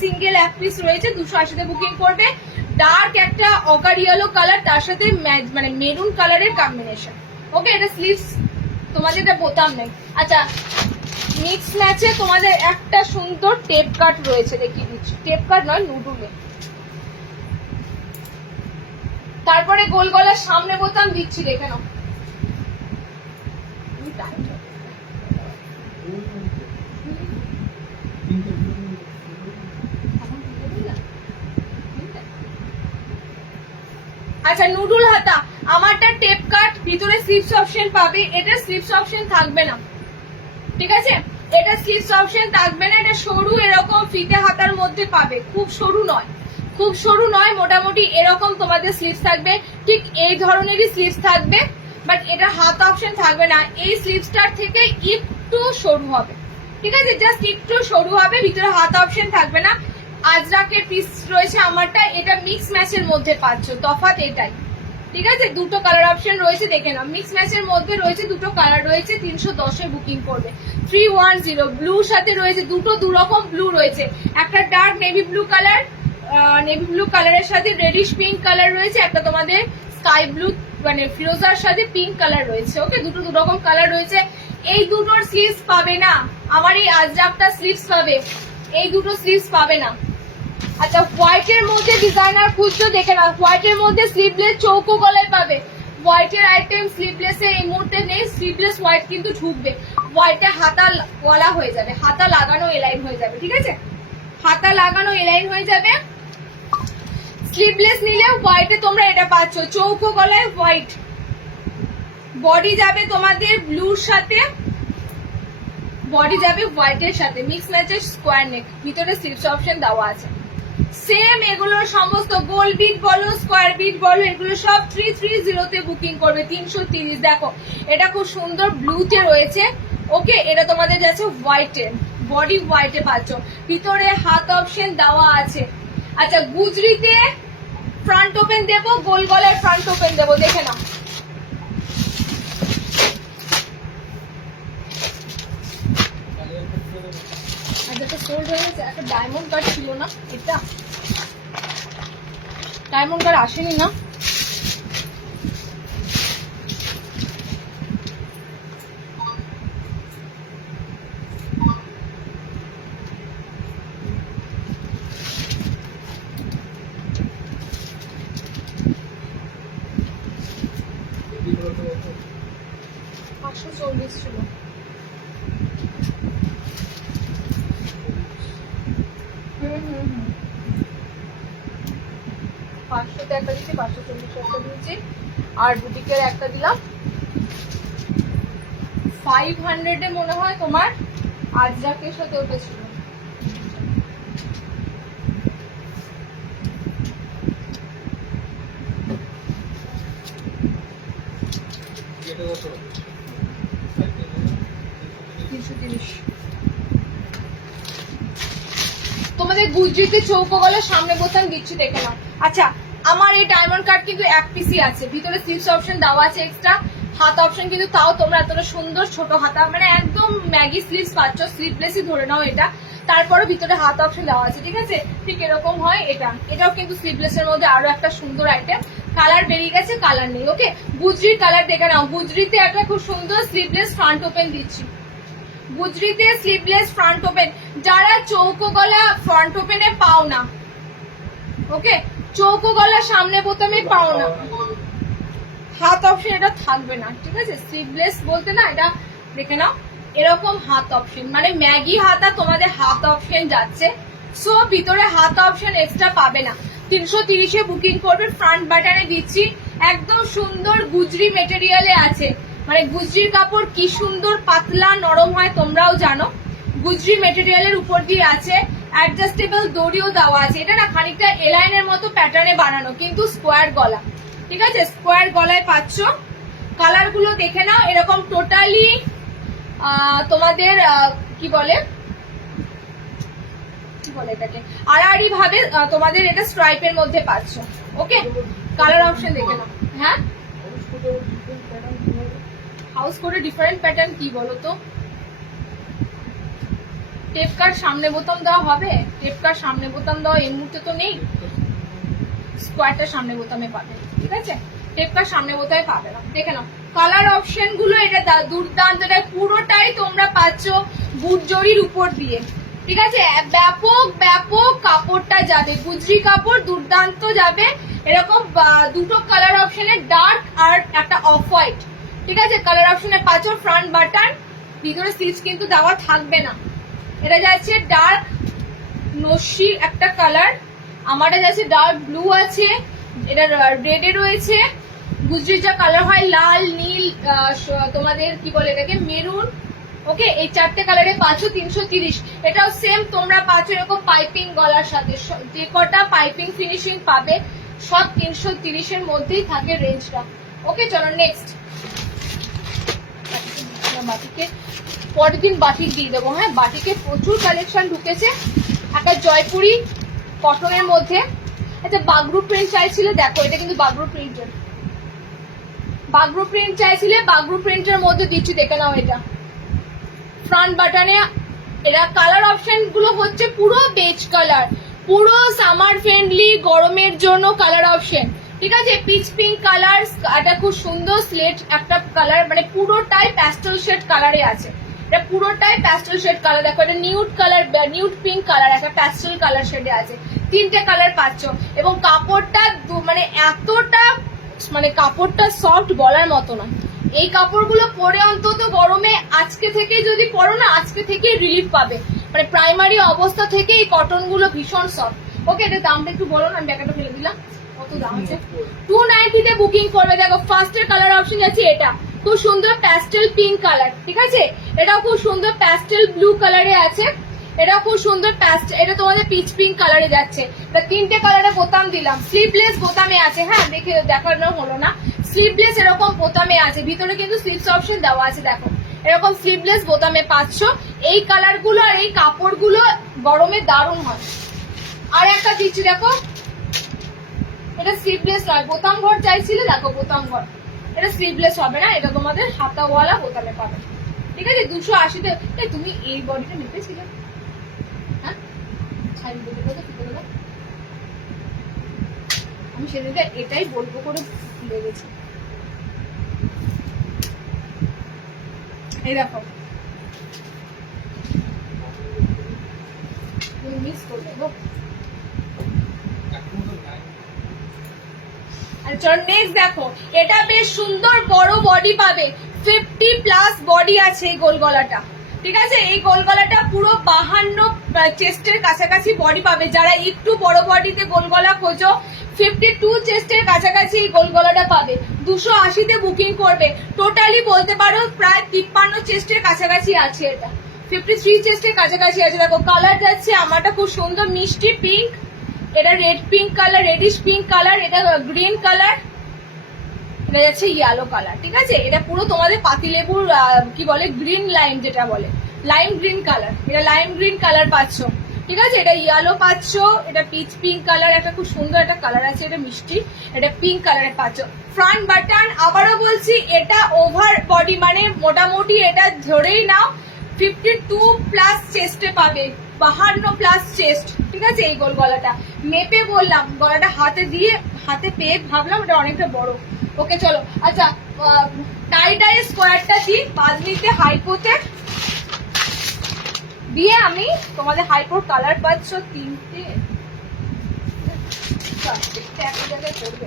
সিঙ্গেল এক পিস রয়েছে, 280-তে বুকিং করবে। ডার্ক একটা অকার ইয়েলো কালার, তার সাথে মানে মেরুন কালারের কম্বিনেশন। ওকে, এটা স্লিভস, তোমাদের এটা বোতাম নেই। আচ্ছা মিক্স ম্যাচে তোমাদের একটা সুন্দর টেপ কাট রয়েছে, দেখিয়ে দিচ্ছি। টেপ কাট নয়, নুডুলে। তারপরে গোল গলার সামনে বোতাম দিচ্ছি, দেখে নাও। আচ্ছা নুডুল হাতা, আমারটা টেপ কাট, ভিতরে স্লিপস অপশন পাবে, এটা স্লিপস অপশন থাকবে না, ঠিক আছে। এটা স্লিপস অপশন থাকবে না, এটা সরু এরকম ফিতে হাতার মধ্যে পাবে, খুব সরু নয়, খুব সরু নয়, মোটামুটি এরকম তোমাদের স্লিভস থাকবে, ঠিক এই ধরনেরই স্লিভস থাকবে, বাট এটা হাত অপশন থাকবে না। এই স্লিভসটার থেকে একটু সরু হবে, ঠিক আছে, জাস্ট একটু সরু হবে, ভিতরে হাত অপশন থাকবে না। আজরাকের পিস রয়েছে আমারটা, এটা মিক্স ম্যাচের মধ্যে পাচ্ছ, তফাৎ এটাই, ঠিক আছে। দুটো কালার অপশন রয়েছে, দেখে নাও। মিক্স ম্যাচের মধ্যে রয়েছে, দুটো কালার রয়েছে, 310-এ বুকিং করবে। 310 ব্লুর সাথে রয়েছে, দুটো দুরকম ব্লু রয়েছে, একটা dark navy blue colour, navy blue কালারের সাথে রেডিশ পিঙ্ক কালার রয়েছে, একটা তোমাদের স্কাই ব্লু মানে ফিরোজার সাথে পিঙ্ক কালার রয়েছে। ওকে, দুটো দুরকম কালার রয়েছে। এই দুটোর স্লিভস পাবে না, আমার এই আজরাকটা স্লিভস পাবে, এই দুটো স্লিভস পাবে না। আচ্ছা হোয়াইটের মধ্যে ডিজাইনার খুঁজছো, দেখে না, হোয়াইটের মধ্যে স্লিভলেস চৌকো গলায় পাবে। হোয়াইটের আইটেম স্লিভলেসে এই মুহূর্তে নেই, স্লিভলেস হোয়াইট কিন্তু ঢুকবে। হোয়াইটে হাতা গলা হয়ে যাবে, হাতা লাগানো এলাইন হয়ে যাবে, ঠিক আছে, হাতা লাগানো এলাইন হয়ে যাবে। স্লিভলেস নিলে হোয়াইটে তোমরা এটা পাচ্ছ, চৌকো গলায় হোয়াইট। বডি যাবে তোমাদের ব্লুর সাথে, বডি যাবে হোয়াইটের সাথে, মিক্স ম্যাচের স্কোয়ার নেক, ভিতরে স্লিভস অপশন দেওয়া আছে। সেম এগুলো সমস্ত গোল বিট বলো, স্কোয়ার বিট বলো, এগুলো সব 330-তে বুকিং করবে, 330। দেখো এটা খুব সুন্দর ব্লুতে রয়েছে। ওকে, এটা তোমাদের যাচ্ছে হোয়াইটে, বডি হোয়াইটে পাচ্ছ, ভিতরে হাত অপশন দেওয়া আছে। আচ্ছা গুজরিতে ফ্রন্ট ওপেন দেবো, গোল গলায় ফ্রন্ট ওপেন দেবো, দেখে নাও। যেটা সোল্ড হয়ে গেছে, একটা ডায়মন্ড কাট ছিল না, এটা ডায়মন্ড কাট আসেনি না, $540 ছিল। $500-তে একটা দিচ্ছি, $540 একটা দিয়েছি, আর বুটিকের একটা দিলাম 500-এ মনে হয় তোমার আজরাকের সাথে উঠেছিল। 330। তোমাদের গুজরিতে চৌকো গলার সামনে বোতাম দিচ্ছি, দেখে নাও। আচ্ছা, আমার এই ডায়মন্ড কাট কিন্তু এক পিসি আছে, ভিতরে স্লিভস অপশন দেওয়া আছে এক্সট্রা, হাত অপশন কিন্তু তাও তোমরা এতটা সুন্দর ছোট হাতা, মানে একদম ম্যাগি স্লিভস পাচ্ছ, স্লিভলেসই ধরে নাও এটা, তারপরে ভিতরে হাত অপশন দেওয়া আছে, ঠিক আছে? ঠিক এরকম হয় এটা, এটাও কিন্তু স্লিভলেস এর মধ্যে আরো একটা সুন্দর আইটেম। কালার বেরিয়ে গেছে, কালার নেই। ওকে, গুজরির কালার দেখে নাও। গুজরিতে একটা খুব সুন্দর স্লিভলেস ফ্রন্ট ওপেন দিচ্ছি, গুজরিতে স্লিভলেস ফ্রন্ট ওপেন। যারা চৌকো গলা ফ্রন্ট ওপেনে পাও না, ওকে, চৌকো গলা সামনে বোতামে পাও না, হাত অপশন এটা থাকবে না, ঠিক আছে? স্লিভলেস বলতে না, এটা দেখে নাও এরকম হাত অপশন, মানে ম্যাগি হাতা তোমাদের হাত অপশন যাচ্ছে। সো ভিতরে হাত অপশন এক্সট্রা পাবে না। 330-এ বুকিং করবে, ফ্রন্ট বাটনে দিচ্ছি, একদম সুন্দর গুজরি মেটেরিয়ালে আছে। মানে গুজরির কাপড় কি সুন্দর পাতলা নরম হয় তোমরাও জানো, গুজরি মেটেরিয়ালের উপর দিয়ে আছে, অ্যাডজাস্টেবল দড়িও দেওয়া আছে। এটা না খানিকটা এলাইনের মতো প্যাটার্নে বানানো, কিন্তু স্কোয়ার গলা, ঠিক আছে? স্কোয়ার গলায় পাচ্ছ। কালার গুলো দেখে নাও, এরকম টোটালি তোমাদের কি বলে এটাকে আড়াআড়ি ভাবে তোমাদের এটা স্ট্রাইপের মধ্যে পাচ্ছ। ওকে, কালার অপশন দেখে নাও। হ্যাঁ, হাউস করে ডিফারেন্ট প্যাটার্ন কি বলো তো? টেপ কার সামনে বোতাম দেওয়া হবে, টেপ কার সামনে বোতাম দেওয়া এই মুহূর্তে তো নেই, স্কোয়ারটা সামনে বোতামে পাবে, ঠিক আছে? টেপ কার সামনে বোতামে পাবে না। দেখে নাও কালার অপশন গুলো, এটা দুর্দান্ত, এটা পুরোটাই তোমরা পাচ্ছ গুজরির উপর দিয়ে, ঠিক আছে? ব্যাপক ব্যাপক কাপড়টা যাবে, গুজরি কাপড় দুর্দান্ত যাবে। এরকম দুটো কালার অপশনে, ডার্ক আর একটা অফ হোয়াইট, ঠিক আছে? কালার অপশনে পাচ্ছ। ফ্রন্ট বাটন, ভিতরে স্লিভস কিন্তু দেওয়া থাকবে না। এটা যাচ্ছে ডার্ক নস্যি একটা কালার, আমারটা যাচ্ছে ডার্ক ব্লু আছে, এটা রেডে রয়েছে। গুজরির যা কালার হয় লাল, নীল, তোমাদের কি বলে এটাকে, মেরুন। ওকে, এই চারটে কালারে পাচ্ছ 330। এটাও সেম তোমরা পাচ্ছ এরকম পাইপিং গলার সাথে, যে কটা পাইপিং ফিনিশিং পাবে সব 330-এর মধ্যেই থাকে রেঞ্জটা। ওকে, চলো নেক্সট। বাটিকে পরের দিন বাটিক দিয়ে দেবো। হ্যাঁ, বাটিকে প্রচুর কালেকশন ঢুকেছে। একটা জয়পুরি কটনের মধ্যে, আচ্ছা বাগরু প্রিন্ট চাইছিলে, দেখো এটা কিন্তু বাগরু প্রিন্টের, বাগরু প্রিন্ট চাইছিলে, বাগরু প্রিন্টের মধ্যে দিচ্ছি, দেখে নাও। এটা ফ্রন্ট বাটনে, এরা কালার অপশন গুলো হচ্ছে পুরো বেজ কালার, পুরো সামার ফ্রেন্ডলি, গরমের জন্য কালার অপশন, ঠিক আছে? পিচ পিঙ্ক কালার, এটা খুব সুন্দর স্লেট একটা কালার, মানে পুরোটাই প্যাস্টেল শেড কালারে আছে। এটা পুরোটাই প্যাস্টেল শেড কালার, দেখো এটা nude colour, nude pink colour, একটা প্যাস্টেল কালার শেডে আছে। তিনটে কালার পাচ্ছ, এবং কাপড়টা মানে এতটা, মানে কাপড়টা সফট বলার মতো না। এই কাপড়গুলো পরে অন্তত গরমে আজকে থেকে যদি পরো না, আজকে থেকে রিলিফ পাবে, মানে প্রাইমারি অবস্থা থেকে এই কটন গুলো ভীষণ সফট। ওকে, এটা দামটা একটু বলো না, আমি ব্যাপারটা ফেলে দিলাম। কত দাম আছে? 290-তে বুকিং করবে। দেখো ফার্স্টের কালার অপশন আছে, এটা খুব সুন্দর প্যাস্টেল পিঙ্ক কালার, ঠিক আছে? এটাও খুব সুন্দর প্যাস্টেল ব্লু কালারে আছে, এটাও খুব সুন্দর প্যাস্টেল, এটা তোমাদের পিচ পিঙ্ক কালারে যাচ্ছে। এটা তিনটে কালারে বোতাম দিলাম, স্লিভলেস বোতামে আছে। হ্যাঁ, দেখে দেখানো হলো না, স্লিভলেস এরকম বোতামে আছে, ভিতরে কিন্তু স্লিভস অপশন দেওয়া আছে। দেখো এরকম স্লিভলেস বোতামে পাচ্ছ। এই কালার গুলো আর এই কাপড় গুলো গরমে দারুণ হয়। আর একটা দিচ্ছি, দেখো এটা স্লিভলেস নয়, বোতাম ঘর চাইছিলে, দেখো বোতাম ঘর, এটা স্লিভলেস হবে না, এটা তোমাদের হাতাওয়ালা বোতামে পাবে, ঠিক আছে? 280-তে। তুমি এই বডিটা মেপেছিলে? হ্যাঁ, আমি সেদিকে এটাই বলবো করে ভুলে গেছি। এই দেখো মিস করলে গো। আর চলো নেক্সট দেখো, এটা বেশ সুন্দর বড় বডি পাবে, 50+ বডি আছে এই গোল গলাটা, ঠিক আছে? এই গোল গলাটা পুরো 52 চেস্টের কাছাকাছি বডি পাবে। যারা একটু বড় বডিতে গোল গলা খোঁজো, 52 চেস্টের কাছাকাছি এই গোল গলাটা পাবে। 280-তে বুকিং করবে। টোটালি বলতে পারো প্রায় 53 চেস্টের কাছাকাছি আছে, এটা 53 চেস্টের কাছাকাছি আছে। দেখো কালার যাচ্ছে, আমারটা খুব সুন্দর মিষ্টি পিঙ্ক, এটা red pink colour, radish pink colour, এটা গ্রিন কালার, এটা যাচ্ছে ইয়েলো কালার, ঠিক আছে? এটা পুরো তোমাদের পাতিলেবুর কি বলে গ্রিন লাইম, যেটা বলে লাইম গ্রিন কালার, এটা লাইম গ্রিন কালার পাচ্ছ, ঠিক আছে? এটা ইয়েলো পাচ্ছ, এটা পিচ পিঙ্ক কালার, একটা খুব সুন্দর একটা কালার আছে, এটা মিষ্টি, এটা পিঙ্ক কালারে পাচ্ছ। ফ্রন্ট বাটন আবারও বলছি, এটা ওভার বডি, মানে মোটামুটি এটা ধরেই নাও 52 প্লাস চেস্টে পাবে, 52 প্লাস চেস্ট, ঠিক আছে? এই গোল গলাটা মেপে বললাম, গলাটা হাতে পেয়ে ভাবলাম এটা অনেকটা বড়। ওকে চলো, আচ্ছা টাই ডাই স্কোয়ারটা দিই বাঁধনিতে হাইপোতে দিয়ে, আমি তোমাদের হাইপোর কালার পাচ্ছ তিনটে, এক জায়গায় করবে।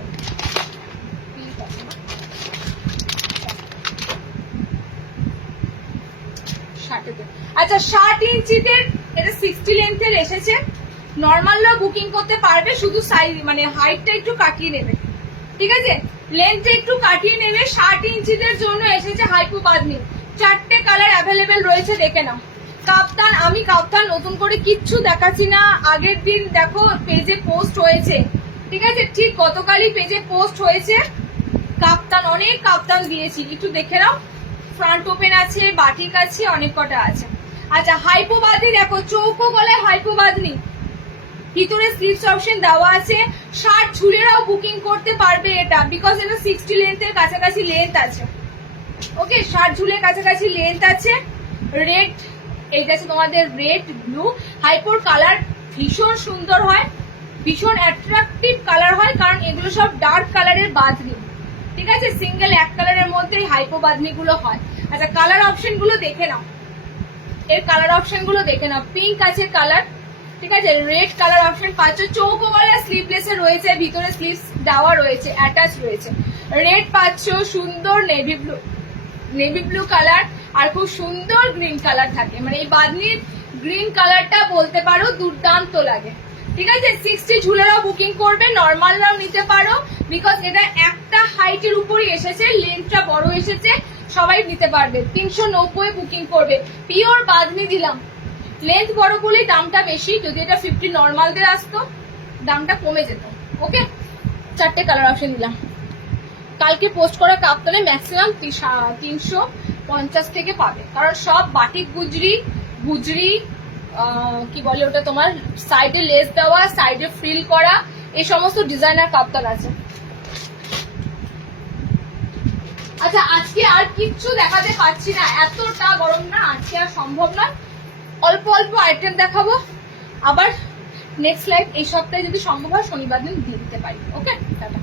আচ্ছা 60 ইঞ্চিদের, এটা 60 লেন্থের এসেছে। নর্মালরা বুকিং করতে পারবে, শুধু সাইজ মানে হাইটটা একটু কাটিয়ে নেবে, ঠিক আছে? লেন্থটা একটু কাটিয়ে নেবে। 60 ইঞ্চিদের জন্য এসেছে হাইপো বাঁধনি, 4টে কালার অ্যাভেলেবেল রয়েছে, দেখে নাও। কাপ্তান, আমি কাপ্তান নতুন করে কিচ্ছু দেখাচ্ছি না, আগের দিন দেখো পেজে পোস্ট হয়েছে, ঠিক আছে? ঠিক গতকালই পেজে পোস্ট হয়েছে কাপ্তান, অনেক কাপ্তান দিয়েছি, একটু দেখে নাও। ফ্রন্ট ওপেন আছে, বাটিক আছে, অনেক কটা আছে। আচ্ছা হাইপো বাঁধনি দেখো, চৌকো গলায় হাইপো বাঁধনি, ভিতরে স্লিভস অপশন দেওয়া আছে। 60 ঝুলেরাও বুকিং করতে পারবে এটা, বিকজ এটা 60 লেন্থের কাছাকাছি লেন্থ আছে। ওকে 60 ঝুলের কাছাকাছি লেন্থ আছে। রেড, এইটা আছে তোমাদের রেড ব্লু। হাইপোর কালার ভীষণ সুন্দর হয়, ভীষণ অ্যাট্রাকটিভ কালার হয়, কারণ এগুলো সব ডার্ক কালারের বাঁধনি, ঠিক আছে? সিঙ্গেল এক কালারের মধ্যে হাইপো বাঁধনি গুলো হয়। আচ্ছা কালার অপশন গুলো দেখে নাও, এর কালার অপশন গুলো দেখে নাও। পিঙ্ক আছে কালার, ঠিক আছে? রেড কালার অপশন পাচ্ছ, চৌকো গলা স্লিভলেসে রয়েছে, ভিতরে স্লিভস দেওয়া রয়েছে, অ্যাটাচ রয়েছে। রেড পাচ্ছ, সুন্দর নেভি ব্লু কালার, আর খুব সুন্দর গ্রিন কালার থাকে, মানে এই বাঁধনির গ্রিন কালারটা বলতে পারো দুর্দান্ত লাগে, ঠিক আছে? 60 ঝুলেরাও বুকিং করবে, নর্মালরাও নিতে পারো, বিকজ এটা একটা হাইটের উপরই এসেছে, লেন্থটা বড় এসেছে, সবাই নিতে পারবে। 390 বুকিং করবে, পিওর বাঁধনি দিলাম। লেন্থ বড় বলেই দামটা বেশি, যদি এটা 50 নর্মালদের আসতো দামটা কমে যেত। ওকে 4টে কালার অপশন দিলাম। কালকে পোস্ট করা কাপ্তানে ম্যাক্সিমাম 350 থেকে পাবে, কারণ সব বাটিক গুজরি কি বলে ওটা তোমার সাইডে লেস দেওয়া, সাইডে ফ্রিল করা, এই সমস্ত ডিজাইনার কাপ্তান আছে। আচ্ছা আজকে আর কিচ্ছু দেখাতে পাচ্ছি না, এতটা গরম না, আজকে আর সম্ভব নয়, অল্প অল্প আইটেম দেখাবো। আবার নেক্সট লাইভ এই সপ্তাহে যদি সম্ভব হয় শনিবার দিন দিয়ে দিতে পারি। ওকে টাটা।